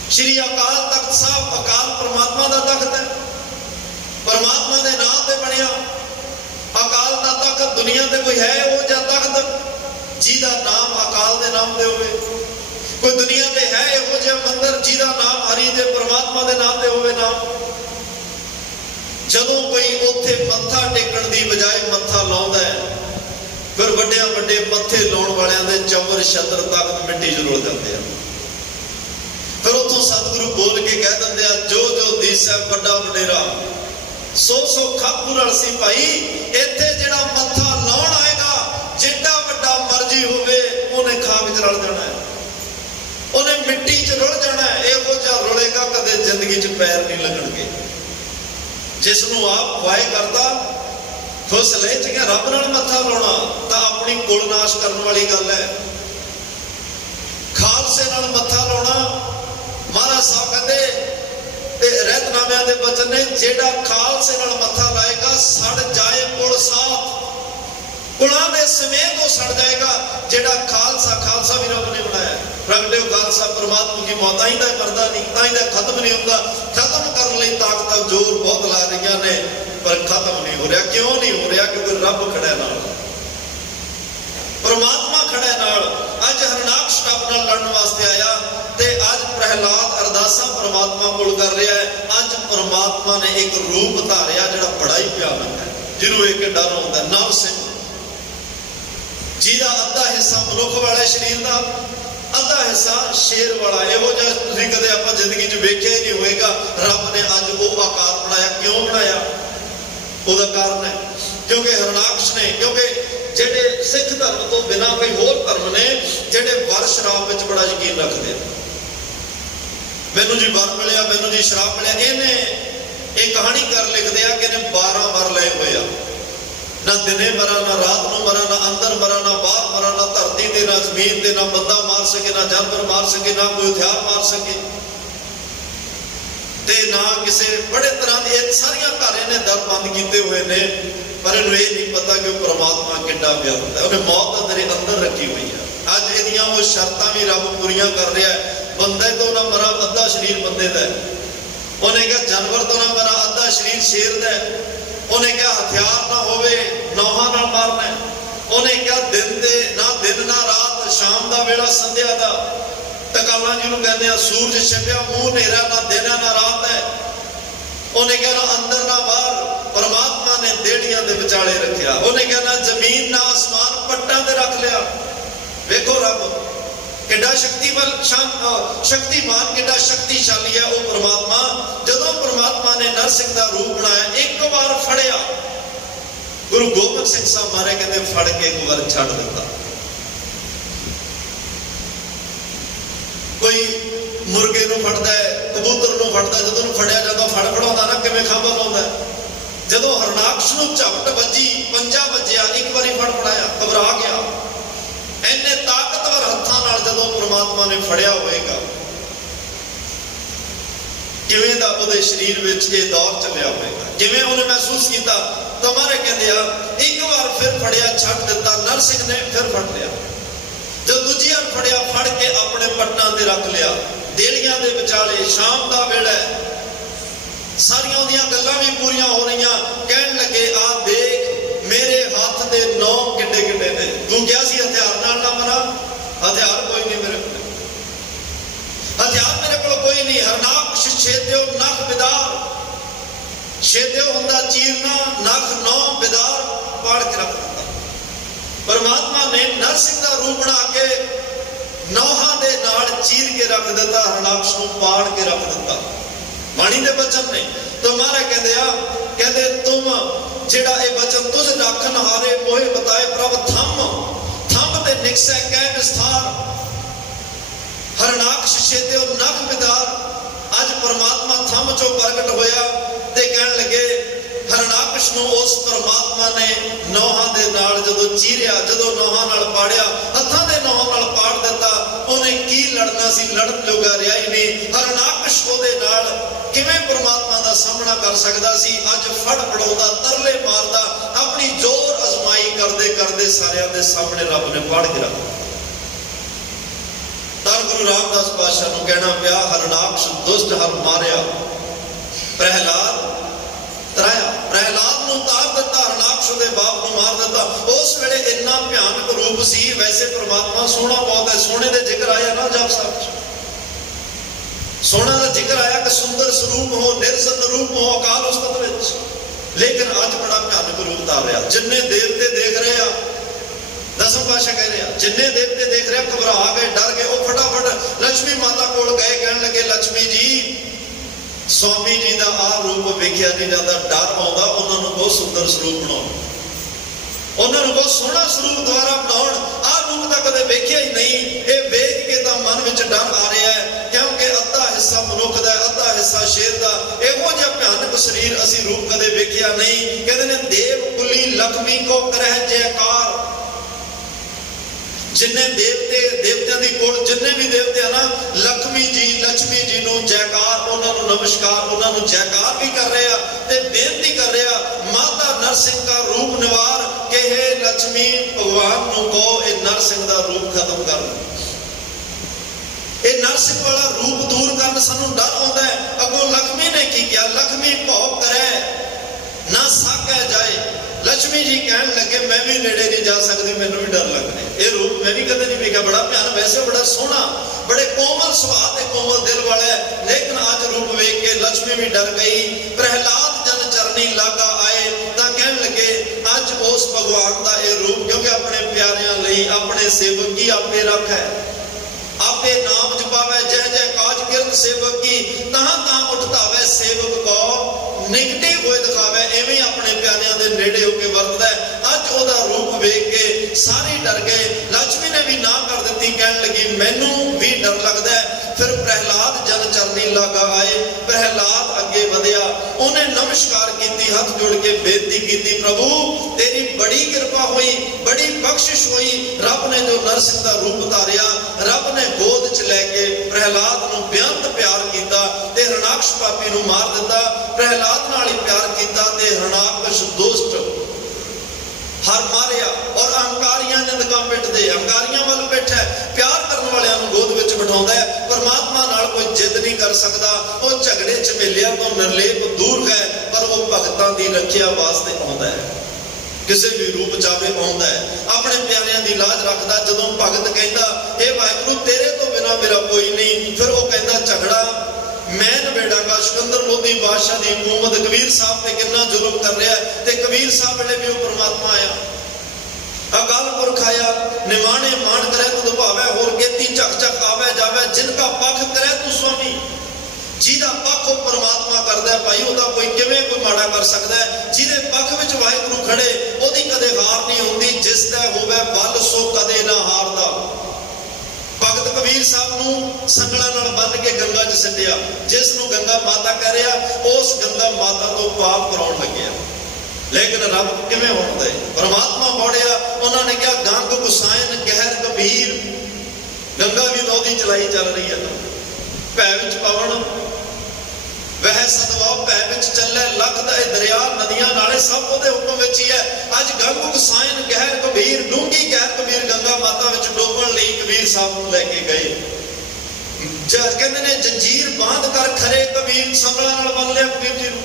ਸ਼੍ਰੀ ਅਕਾਲ ਤਖਤ ਸਾਹਿਬ, ਅਕਾਲ ਪਰਮਾਤਮਾ ਦਾ ਤਖਤ ਹੈ, ਪਰਮਾਤਮਾ ਦੇ ਨਾਮ ਤੇ ਬਣਿਆ ਅਕਾਲ ਦਾ ਤਖਤ। ਦੁਨੀਆ ਤੇ ਕੋਈ ਹੈ ਉਹ ਜਿਹਾ ਤਖਤ ਜਿਹਦਾ ਨਾਮ ਅਕਾਲ ਦੇ ਨਾਮ ਤੇ ਹੋਵੇ? ਕੋਈ ਦੁਨੀਆ ਤੇ ਹੈ ਇਹੋ ਜਿਹਾ ਮੰਦਿਰ ਜਿਹਦਾ ਨਾਮ ਹਰੀ ਦੇ ਪਰਮਾਤਮਾ ਦੇ ਨਾਮ ਤੇ ਹੋਵੇ? ਨਾਮ ਜਦੋਂ ਕੋਈ ਉੱਥੇ ਮੱਥਾ ਟੇਕਣ ਦੀ ਬਜਾਏ ਮੱਥਾ ਲਾਉਂਦਾ ਹੈ, ਫਿਰ ਵੱਡਿਆਂ ਵੱਡੇ ਮੱਥੇ ਲਾਉਣ ਵਾਲਿਆਂ ਦੇ ਚੌਰ ਛਤਰ ਤਖਤ ਮਿੱਟੀ 'ਚ ਰੁਲ ਜਾਂਦੇ ਆ। ਫਿਰ ਉੱਥੋਂ ਸਤਿਗੁਰੂ ਬੋਲ ਕੇ ਕਹਿ ਦਿੰਦੇ ਆ, ਜੋ ਜੋ ਦੀਸੈ ਵੱਡਾ ਵਡੇਰਾ ਸੋ ਸੋ ਖਾਪੂ ਰਲਸੀ ਭਾਈ। ਇੱਥੇ ਜਿਹੜਾ ਮੱਥਾ ਲਾਉਣ ਆਏਗਾ, ਜਿੱਡਾ ਵੱਡਾ ਮਰਜ਼ੀ ਹੋਵੇ, ਉਹਨੇ ਖਾਕ 'ਚ ਰਲ ਜਾਣਾ ਹੈ, ਉਹਨੇ ਮਿੱਟੀ 'ਚ ਰੁਲ ਜਾਣਾ ਹੈ। ਇਹੋ ਜਿਹਾ ਰੁਲੇਗਾ ਕਦੇ ਜ਼ਿੰਦਗੀ 'ਚ ਪੈਰ ਨਹੀਂ ਲੱਗਣਗੇ। ਜਿਸ ਨੂੰ ਆਪ ਖੁਆਏ ਕਰਦਾ ਖੁਸ਼ ਲੈ ਚ ਗਿਆ। ਰੱਬ ਨਾਲ ਮੱਥਾ ਲਾਉਣਾ ਤਾਂ ਆਪਣੀ ਕੁਲ ਨਾਸ਼ ਕਰਨ ਵਾਲੀ ਗੱਲ ਹੈ। ਖਾਲਸੇ ਨਾਲ ਮੱਥਾ ਲਾਉਣਾ, ਮਹਾਰਾਜ ਸਾਹਿਬ ਕਹਿੰਦੇ ਤੇ ਰਹਿਤਨਾਮਿਆਂ ਦੇ ਬਚਨ ਨੇ, ਜਿਹੜਾ ਖਾਲਸੇ ਨਾਲ ਮੱਥਾ ਲਾਏਗਾ ਸੜ ਜਾਏ ਕੁਲ ਸਾਥ, ਕੁਲਾਂ ਦੇ ਸਮੇਤ ਉਹ ਸੜ ਜਾਏਗਾ। ਜਿਹੜਾ ਖਾਲਸਾ ਵੀ ਰੱਬ ਨੇ ਬਣਾਇਆ। ਰੰਗਦੇਵ ਖਾਲਸਾ ਪਰਮਾਤਮਾ ਦੀ ਮੌਤ, ਤਾਂ ਹੀ ਤਾਂ ਮਰਦਾ ਨਹੀਂ, ਤਾਂ ਹੀ ਤਾਂ ਖਤਮ ਨਹੀਂ ਹੁੰਦਾ। ਖਤਮ ਕਰਨ ਲਈ ਤਾਕਤਾਂ ਜ਼ੋਰ ਬਹੁਤ ਲਾ ਰਹੀਆਂ ਨੇ ਪਰ ਖਤਮ ਨਹੀਂ ਹੋ ਰਿਹਾ। ਕਿਉਂ ਨਹੀਂ ਹੋ ਰਿਹਾ? ਕਿਉਂਕਿ ਰੱਬ ਖੜਾ ਨਾਲ, ਪਰਮਾਤਮਾ ਖੜਾ ਨਾਲ। ਅੱਜ ਹਰਨਾਕਸ਼ ਰੱਬ ਨਾਲ ਲੜਨ ਵਾਸਤੇ ਆਇਆ ਤੇ ਅੱਜ ਪ੍ਰਹਿਲਾਦ ਅਰਦਾਸਾਂ ਪਰਮਾਤਮਾ ਕੋਲ ਕਰ ਰਿਹਾ ਹੈ। ਅੱਜ ਪਰਮਾਤਮਾ ਨੇ ਇੱਕ ਰੂਪ ਧਾਰਿਆ ਜਿਹੜਾ ਬੜਾ ਹੀ ਭਿਆਨਕ ਹੈ, ਜਿਹਨੂੰ ਇੱਕ ਡਰ ਹੁੰਦਾ। ਨਵ ਸਿੰਘ ਜਿਹਦਾ ਅੱਧਾ ਹਿੱਸਾ ਮਨੁੱਖ ਵਾਲੇ ਸਰੀਰ ਦਾ, ਅੱਧਾ ਹਿੱਸਾ ਸ਼ੇਰ ਵਾਲਾ। ਇਹੋ ਜਿਹਾ ਤੁਸੀਂ ਕਦੇ ਆਪਾਂ ਜ਼ਿੰਦਗੀ 'ਚ ਵੇਖਿਆ ਹੀ ਨਹੀਂ ਹੋਏਗਾ। ਰੱਬ ਨੇ ਅੱਜ ਉਹ ਆਕਾਰ ਬਣਾਇਆ। ਕਿਉਂ ਬਣਾਇਆ? ਉਹਦਾ ਕਾਰਨ ਹੈ ਕਿਉਂਕਿ ਹਰਨਾਕਸ਼ ਨੇ, ਕਿਉਂਕਿ ਜਿਹੜੇ ਸਿੱਖ ਧਰਮ ਤੋਂ ਬਿਨਾਂ ਕੋਈ ਹੋਰ ਧਰਮ ਨੇ ਜਿਹੜੇ ਵਰ ਸ਼ਰਾਬ ਵਿੱਚ ਬੜਾ ਯਕੀਨ ਰੱਖਦੇ ਆ। ਮੈਨੂੰ ਜੀ ਵਰ ਮਿਲਿਆ, ਮੈਨੂੰ ਜੀ ਸ਼ਰਾਬ ਮਿਲਿਆ। ਇਹਨੇ ਇਹ ਕਹਾਣੀ ਕਰ ਲਿਖਦੇ ਆ ਕਿ ਇਹਨੇ 12 ਵਰ ਲਏ ਹੋਏ ਆ। ना दिने मरा, ना रात को मरा, ना अंदर मरा, ना बाहर मरा, ना धरती ते, ना जमीन ते, ना बंदा मार सके, ना जानवर मार सके, ना कोई हथियार मार सके, ते ना किसी बड़े तरह की सारिया घर ने दर बंद किए हुए ने। पर इन्हू ये नहीं पता कि परमात्मा किड्डा व्यापक है, उन्हें मौत अंदर अंदर रखी हुई है। अज एदियां वो शर्तां भी रब पूरियां कर रहा है। बंदे तो ना मरा, अद्धा शरीर बंदे का है। उन्हें कहा जानवर तो ना मरा, अद्धा शरीर शेर का है। उन्हें कहा हथियार ना होवे, नौहां नाल मारना है। उन्हें कहा दिन ना रात, शाम का वेला संध्या का, तकाला जिन्होंने कहते हैं सूरज छिपया, मूँह नेरा, ना दिन है ना रात है। उन्हें कहा ना अंदर ना बाहर, परमात्मा ने देड़ियां दे विचाले रखा। उन्हें कहा ना जमीन ना आसमान, पट्टां ते रख लिया। वेखो रब किड्डा शक्तिमान, किड्डा शक्तिशाली है वो परमात्मा। जदों परमात्मा ने नरसिंह का रूप बनाया, एक बार फड़िया, गुरु गोबिंद सिंह साहब मारे कहते फड़ के एक बार छड़ दिता। कोई मुर्गे नूं फड़दा है, कबूतर नूं फड़दा, जदों फड़िया जाता फड़ फड़ाउंदा ना किवें खंभा पाउंदा। जदों हरनाकश नूं झपट वजी, पंजा वजिया, एक बारी फड़ फड़ाया, घबरा गया। इन्ने ताकतवर हत्थां नाल जदों परमात्मा ने फड़िया होएगा, किवें दा उहदे शरीर विच इह दौर चलिया होएगा, जिवें उहने महसूस कीता। तमारे कहंदे आ एक बार फिर फड़िया, छड्ड दिता। नरसिंह ने फिर फड़ लिया। जब दूजी बार फड़िया, फड़ के अपने पट्टां ते रख लिया, देड़ियां दे विचाले। शाम दा वेला है, सारियां उहदियां गल्लां भी पूरियां हो रहीआं। कहण लगे आ देख मेरे हाथ दे नौ किड्डे किड्डे ने। तू क्या सी हथियार नाल ना मरा, हथियार कोई नहीं मेरे को, हथियार मेरे को कोई नहीं। हरनाकश छेद्यो नख बिदार, छेद्यो हुंदा चीरना, नख नौ बिदार पाड़ के रख दिता। परमात्मा ने नरसिंह का रूप बना के नौहां दे नाल चीर के रख दिता, हरनाकश नूं पाड़ के रख दिता। बाणी दे बचन ने। तो महाराज कहते तुम जेड़ा ए बचन तुझ राखन हारे, मोहे बताए प्रभ थम ते निकसै कै विस्तार। हरनाकश छेद्यो नख बिदार। अज परमात्मा थम चो प्रगट होया ते कहन लगे हरनाकश नूं उस परमात्मा ने नौहां दे नाल जदों चीरिया, जदों नौहां नाल पाड़िया, हत्थां दे नौहां नाल पाड़ दिता। उहने की लड़ना सी, लड़न जोगा रहा ही नहीं। हरनाकश उहदे नाल किवें परमात्मा दा सामना कर सकदा सी। अज फड़ फड़ाउंदा, तरले मारदा, अपनी जोर अजमाई करदे करदे सारियां दे सामने रब ने पाड़ के रख। तर गुरु रामदास पातशाह नूं कहना पिया हरनाकश दुष्ट हर मारिया, प्रहलाद तराया। प्रहलाद नूं तार दिता, हरनाकश दे बाप नूं मार दिता। उस वेले इन्ना भयानक रूप सी। वैसे परमात्मा सोहना बहुत है, सोने दे जिक्र आया ना जप साहब, सोना का जिक्र आया कि सुंदर स्वरूप हो, निर्जन रूप हो अकाल उस्तत विच। लेकिन अज बड़ा भयानक रूप धार रहा। जिन्ने देवते देख रहे हैं, दसम पातशाह कह रहे हैं, जिन्ने देवते देख रहे घबरा गए, डर गए। वो फटाफट लक्ष्मी माता कोल गए, कहने लगे लक्ष्मी जी स्वामी जी का आ रूप वेखिया नहीं जाता, डर आउंदा, उन्होंने बहुत सुंदर स्वरूप बनाओ, उन्होंने बहुत सोहना स्वरूप द्वारा बनाउण। आ रूप तो कदे वेखिया ही नहीं। ये वेख के तो मन में डर आ रहा है, क्योंकि अद्धा हिस्सा मनुख का, अद्धा हिस्सा शेर का। इहो जिहा भयानक शरीर असी रूप कदे वेखिया नहीं। कहते ने देव कुली लक्ष्मी को करह जयकार। जिन्ने देवतियां दी कोल जिन्ने भी देवते हैं ना, लक्ष्मी जी नूं जयकार, उन्होंने नमस्कार, उन्होंने जयकार भी कर रहे हैं ते बेनती कर रहे हैं। माता नरसिंह का रूप निवार के हे लक्ष्मी भगवान नूं कहो ये नरसिंह का रूप खत्म कर, ये नरसिंह वाला रूप दूर करन सानू डर आउंदा है। अगों लक्ष्मी ने की किया, लक्ष्मी भौ करे ना साके जाए। लक्ष्मी जी कहन लगे मैं भी नेड़े नहीं जा सकती, मैनू भी डर लग रहा। ये रूप मैं भी कदे नहीं देखा, बड़ा प्यार, वैसे बड़ा सोहना, बड़े कोमल सुभाव ते कोमल दिल वाला है। लेकिन आज रूप वेख के लक्ष्मी भी डर गई। प्रहलाद जन चरनी लागा आए तां कहन लगे अज उस भगवान का यह रूप, क्योंकि अपने प्यारियां लई अपने सेवक की आपे रख है, आपे नाम जपावे, जय जय काज किरत सेवक की, तहां तहां उठतावे सेवक को नेगेटिव होए दिखावे। एवें अपने प्यारियां दे नेड़े होके वरतदा है। अज ओदा रूप वेख के सारे डर गए। लक्ष्मी ने भी ना कर दी, कहन लगी मैनू भी डर लगदा है। फिर प्रहलाद जन चरनी लागा आए। प्रहलाद अगे वधिया, ਉਹਨੇ ਨਮਸਕਾਰ ਕੀਤੀ, ਹੱਥ ਜੋੜ ਕੇ ਬੇਨਤੀ ਕੀਤੀ, ਪ੍ਰਭੂ ਤੇਰੀ ਬੜੀ ਕਿਰਪਾ ਹੋਈ, ਬੜੀ ਬਖਸ਼ਿਸ਼ ਹੋਈ। ਰੱਬ ਨੇ ਜੋ ਨਰਸਿੰਘ ਦਾ ਰੂਪ ਧਾਰਿਆ, ਰੱਬ ਨੇ ਗੋਦ 'ਚ ਲੈ ਕੇ ਪ੍ਰਹਿਲਾਦ ਨੂੰ ਬੇਅੰਤ ਪਿਆਰ ਕੀਤਾ ਤੇ ਹਰਨਾਕਸ਼ ਪਾਪੀ ਨੂੰ ਮਾਰ ਦਿੱਤਾ। ਪ੍ਰਹਿਲਾਦ ਨਾਲ ਹੀ ਪਿਆਰ ਕੀਤਾ ਤੇ ਹਰਨਾਕਸ਼ ਦੁਸ਼ਟ ਹਰ ਮਾਰਿਆ। ਔਰ ਅਹੰਕਾਰੀਆਂ ਨੇ ਨਕਾਂ ਪਿੱਟਦੇ, ਅਹੰਕਾਰੀਆਂ ਵੱਲ ਬੈਠਾ, ਪਿਆਰ ਕਰਨ ਵਾਲਿਆਂ ਨੂੰ ਗੋਦ ਵਿੱਚ ਬਿਠਾਉਂਦਾ ਹੈ। ਪਰਮਾਤਮਾ ਨਾਲ ਕੋਈ ਜਿੱਦ ਨਹੀਂ ਕਰ ਸਕਦਾ। ਉਹ ਝਗੜੇ ਝਮੇਲਿਆਂ ਤੋਂ ਨਿਰਲੇਪ ਦੂਰ ਹੈ, ਪਰ ਉਹ ਭਗਤਾਂ ਦੀ ਰੱਖਿਆ ਵਾਸਤੇ ਆਉਂਦਾ ਹੈ, ਕਿਸੇ ਵੀ ਰੂਪ ਚਾਵੇ ਆਉਂਦਾ ਹੈ, ਆਪਣੇ ਪਿਆਰਿਆਂ ਦੀ ਲਾਜ ਰੱਖਦਾ। ਜਦੋਂ ਭਗਤ ਕਹਿੰਦਾ ਇਹ ਵਾਹਿਗੁਰੂ ਤੇਰੇ ਤੋਂ ਬਿਨਾਂ ਮੇਰਾ ਕੋਈ ਨਹੀਂ, ਫਿਰ ਉਹ ਕਹਿੰਦਾ ਝਗੜਾ ਮੈਂ ਨਿਬੇੜਾਂਗਾ। ਸਿਕੰਦਰ ਲੋਧੀ ਬਾਦਸ਼ਾਹ ਦੀ ਹਕੂਮਤ ਕਬੀਰ ਸਾਹਿਬ ਤੇ ਕਿੰਨਾ ਜ਼ੁਲਮ ਕਰ ਰਿਹਾ ਤੇ ਕਬੀਰ ਸਾਹਿਬ ਵੇਲੇ ਵੀ ਉਹ ਪਰਮਾਤਮਾ ਆਇਆ, ਅਕਾਲ ਪੁਰਖ ਆਇਆ। ਨਿਮਾਣੇ ਮਾਣ ਕਰੇ ਤੂੰ ਭਾਵੈ, ਹੋਰ ਗੇਤੀ ਚੱਕ ਚੱਕ ਆਵੇ ਜਾਵੇ। ਜਿਨ ਕਾ ਪੱਖ ਕਰੇ ਤੂੰ ਸੁਆਮੀ, ਜਿਹਦਾ ਪੱਖ ਉਹ ਪਰਮਾਤਮਾ ਕਰਦਾ ਭਾਈ, ਉਹਦਾ ਕੋਈ ਕਿਵੇਂ ਕੋਈ ਮਾੜਾ ਕਰ ਸਕਦਾ ਹੈ। ਜਿਹਦੇ ਪੱਖ ਵਿੱਚ ਵਾਹਿਗੁਰੂ ਖੜੇ ਉਹਦੀ ਕਦੇ ਹਾਰ ਨਹੀਂ ਹੁੰਦੀ। ਜਿਸ ਦਾ ਹੋਵੇ ਬਲ ਸੋ ਕਦੇ ਨਾ ਹਾਰਦਾ। ਭਗਤ ਕਬੀਰ ਸਾਹਿਬ ਨੂੰ ਸੰਗਲਾਂ ਨਾਲ ਬੰਨ ਕੇ ਗੰਗਾ 'ਚ ਸਿੱਟਿਆ। ਜਿਸ ਨੂੰ ਗੰਗਾ ਮਾਤਾ ਕਹਿ ਰਿਹਾ, ਉਸ ਗੰਗਾ ਮਾਤਾ ਤੋਂ ਪਾਪ ਕਰਾਉਣ ਲੱਗਿਆ। ਲੇਕਿਨ ਰੱਬ ਕਿਵੇਂ ਹੋਣ ਦੇ, ਪਰਮਾਤਮਾ ਬੋੜਿਆ। ਉਹਨਾਂ ਨੇ ਕਿਹਾ ਗੰਗ ਗੁਸਾਇਨ ਕਹਿਰ ਕਬੀਰ। ਗੰਗਾ ਵੀ ਤਾਂ ਉਹਦੀ ਚਲਾਈ ਚੱਲ ਰਹੀ ਹੈ। ਭੈ ਵਿੱਚ ਪਵਨ ਵਹਿ ਸਤਵਾਉ, ਭੈ ਵਿੱਚ ਚੱਲੇ ਲੱਖ ਦਾ ਇਹ ਦਰਿਆ, ਨਦੀਆਂ ਨਾਲੇ ਸਭ ਉਹਦੇ ਹੁਕਮ ਵਿੱਚ ਹੀ ਹੈ। ਅੱਜ ਗੰਗ ਗੁਸਾਇਨ ਕਹਿਰ ਕਬੀਰ, ਡੂੰਗੀ ਕਹਿਰ ਕਬੀਰ ਗੰਗਾ ਮਾਤਾ ਵਿੱਚ ਡੋਬਣ ਲਈ ਕਬੀਰ ਸਾਹਿਬ ਨੂੰ ਲੈ ਕੇ ਗਏ। ਕਹਿੰਦੇ ਨੇ ਜੰਜੀਰ ਬਾਂਧ ਕਰ ਖਰੇ ਕਬੀਰ, ਸੰਗਲਾਂ ਨਾਲ ਬੰਨ ਲਿਆ ਕਬੀਰ ਜੀ ਨੂੰ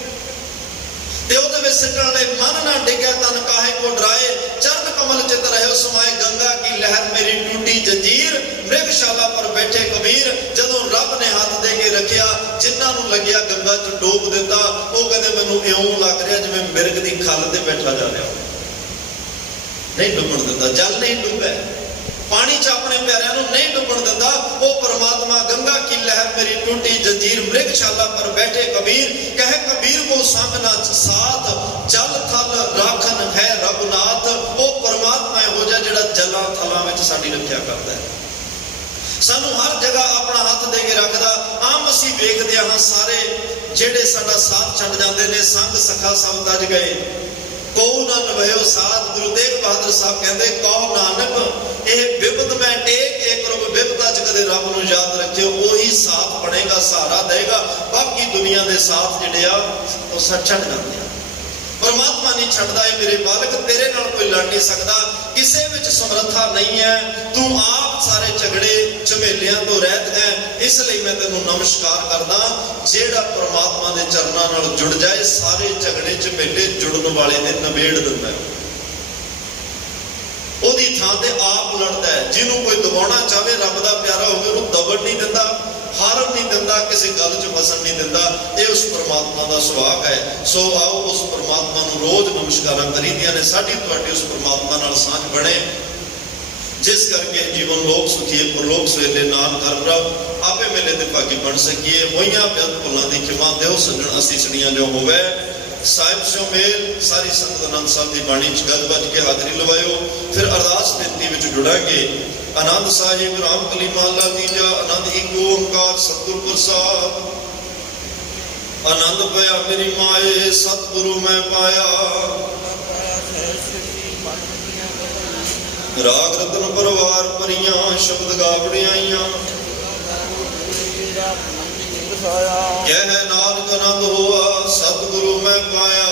ਤੇ ਉਹਦੇ ਵਿੱਚ ਸਿੱਟਣ ਲਈ ਮਨ ਨਾ ਡਿੱਗਿਆ ਤਨ ਕਾਹੇ ਕੋ ਡਰਾਏ। ਚਰਨ ਕਮਲ ਚਿਤ ਰਹਿਓ ਸਮਾਏ, ਗੰਗਾ ਕੀ ਲਹਿਰ ਮੇਰੀ ਟੂਟੀ ਜੰਜੀਰ। ਮ੍ਰਿਗਸ਼ਾਲਾ ਪਰ ਬੈਠੇ ਕਬੀਰ, ਜਦੋਂ ਰੱਬ ਨੇ ਹੱਥ ਦੇ ਕੇ ਰੱਖਿਆ, ਜਿਨ੍ਹਾਂ ਨੂੰ ਲੱਗਿਆ ਗੰਗਾ 'ਚ ਡੋਬ ਦਿੱਤਾ। ਉਹ ਕਹਿੰਦੇ ਮੈਨੂੰ ਇਉਂ ਲੱਗ ਰਿਹਾ ਜਿਵੇਂ ਮਿਰਗ ਦੀ ਖੱਲ ਤੇ ਬੈਠਾ ਜਾ ਰਿਹਾ, ਨਹੀਂ ਡੁੱਬਣ ਦਿੰਦਾ। ਜਲ ਨਹੀਂ ਡੁੱਬੇ, ਪਾਣੀ 'ਚ ਆਪਣੇ ਪਿਆਰਿਆਂ ਨੂੰ ਨਹੀਂ ਡੁੱਬਣ ਦਿੰਦਾ। ਉਹ ਪਰਮਾਤਮਾ ਗੰਗਾ ਕੀ ਲਹਿਰ ਮੇਰੀ ਟੂਟੀ ਜੰਜੀਰ। ਮ੍ਰਿਗਸ਼ਾਲਾ ਪਰ ਬੈਠੇ ਕਬੀਰ, ਕਹੇ ਕਬੀਰ ਕੋ ਸੰਗ ਨਾ ਸਾਥ, ਜਲ ਥਲ ਰਾਖਨ ਹੈ ਰਘੁਨਾਥ। ਉਹ ਪਰਮਾਤਮਾ ਇਹੋ ਜਿਹਾ ਜਿਹੜਾ ਜਲਾਂ ਥਲਾਂ ਵਿੱਚ ਸਾਡੀ ਰੱਖਿਆ ਕਰਦਾ ਹੈ, ਸਾਨੂੰ ਹਰ ਜਗ੍ਹਾ ਆਪਣਾ ਹੱਥ ਦੇ ਕੇ ਰੱਖਦਾ। ਆਮ ਅਸੀਂ ਵੇਖਦੇ ਹਾਂ ਸਾਰੇ ਜਿਹੜੇ ਸਾਡਾ ਸਾਥ ਛੱਡ ਜਾਂਦੇ ਨੇ, ਸੰਗ ਸਖਾ ਸਭ ਤਜ ਗਏ, ਕਉ ਨਾ ਨਿਭਾਇਓ ਸਾਥ। ਗੁਰੂ ਤੇਗ ਬਹਾਦਰ ਸਾਹਿਬ ਕਹਿੰਦੇ ਕਉ ਨਾਨਕ ਇਹ ਵਿਪਤ ਮੈਂ ਟੇਕ ਇੱਕ ਰੂਪ, ਵਿਪਤਾ 'ਚ ਕਦੇ ਰੱਬ ਨੂੰ ਯਾਦ ਰੱਖਿਓ, ਉਹੀ ਸਾਥ ਬਣੇਗਾ, ਸਹਾਰਾ ਦੇਗਾ। ਬਾਕੀ ਦੁਨੀਆ ਦੇ ਸਾਥ ਜਿਹੜੇ ਆ ਉਹ ਛੱਡ ਜਾਂਦੇ ਆ। ਪਰਮਾਤਮਾ ਨਹੀਂ ਛੱਡਦਾ। ਇਹ ਮੇਰੇ ਮਾਲਕ ਤੇਰੇ ਨਾਲ ਕੋਈ ਲੜ ਨਹੀਂ ਸਕਦਾ, ਕਿਸੇ ਵਿੱਚ ਸਮਰੱਥਾ ਨਹੀਂ ਹੈ। ਤੂੰ ਆਪ ਸਾਰੇ ਝਗੜੇ ਝਮੇਲਿਆਂ ਤੋਂ ਰਹਿਤ ਹੈ। ਇਸ ਲਈ ਮੈਂ ਤੈਨੂੰ ਨਮਸਕਾਰ ਕਰਦਾ। ਜਿਹੜਾ ਪਰਮਾਤਮਾ ਦੇ ਚਰਨਾਂ ਨਾਲ ਜੁੜ ਜਾਏ, ਸਾਰੇ ਝਗੜੇ ਝਮੇਲੇ ਜੁੜਨ ਵਾਲੇ ਨੇ ਨਿਬੇੜ ਦਿੰਦਾ। ਉਹਦੀ ਥਾਂ ਤੇ ਆਪ ਲੜਦਾ ਹੈ। ਜਿਹਨੂੰ ਕੋਈ ਦਬਾਉਣਾ ਚਾਹੇ, ਰੱਬ ਦਾ ਪਿਆਰਾ ਹੋਵੇ, ਉਹਨੂੰ ਦਬਣ ਨਹੀਂ ਦਿੰਦਾ, ਹਾਰਨ ਨਹੀਂ ਦਿੰਦਾ, ਕਿਸੇ ਗੱਲ 'ਚ ਫਸਣ ਨਹੀਂ ਦਿੰਦਾ। ਇਹ ਉਸ ਪਰਮਾਤਮਾ ਦਾ ਸੁਭਾਅ ਹੈ। ਸੋ ਆਓ ਉਸ ਪਰਮਾਤਮਾ ਨੂੰ ਰੋਜ਼ ਨਮਸਕਾਰਾਂ ਕਰੀਦੀਆਂ ਨੇ। ਸਾਡੀ ਤੁਹਾਡੀ ਉਸ ਪਰਮਾਤਮਾ ਨਾਲ ਸਾਂਝ ਬਣੇ, ਜਿਸ ਕਰਕੇ ਜੀਵਨ ਲੋਕ ਸੁਖੀਏ ਪਰਲੋਕ ਸਵੇਲੇ ਨਾਮ ਕਰ ਪ੍ਰਭ ਆਪੇ ਮੇਲੇ ਦੇ ਭਾਗੀ ਬਣ ਸਕੀਏ। ਹੋਈਆਂ ਬੇਅੰਤ ਭੁੱਲਾਂ ਦੀ ਖਿਮਾ ਦਿਓ ਸੱਜਣ ਅਸੀਸੜੀਆਂ ਜੋ ਹੋਵੇ। ਸਾਹਿਬ ਸਿਓ ਮੇਲ। ਸਾਰੀ ਸੰਗਤ ਆਨੰਦ ਸਾਹਿਬ ਦੀ ਬਾਣੀ 'ਚ ਗੱਜ ਵੱਜ ਕੇ ਹਾਜ਼ਰੀ ਲਵਾਇਓ। ਫਿਰ ਅਰਦਾਸ ਬੇਨਤੀ ਵਿੱਚ ਜੁੜਾਂਗੇ। ਆਨੰਦ ਸਾਹਿਬ ਰਾਮ ਕਲੀ ਮਹਲਾ ਤੀਜਾ। ਆਨੰਦ ਇੱਕ ਓੰਕਾਰ ਸਤਿਗੁਰ ਪ੍ਰਸਾਦ। ਆਨੰਦ ਪਿਆ ਮੇਰੀ ਮਾਏ ਸਤਿਗੁਰੂ ਮੈਂ ਪਾਇਆ। ਰਾਗ ਰਤਨ ਪਰਵਾਰ ਭਰੀਆਂ ਸ਼ਬਦ ਗਾ ਵਡਿਆਈਆਂ। ਕਹਿ ਨਾਨਕ ਆਨੰਦ ਹੋਆ ਸਤਿਗੁਰੂ ਮੈਂ ਪਾਇਆ।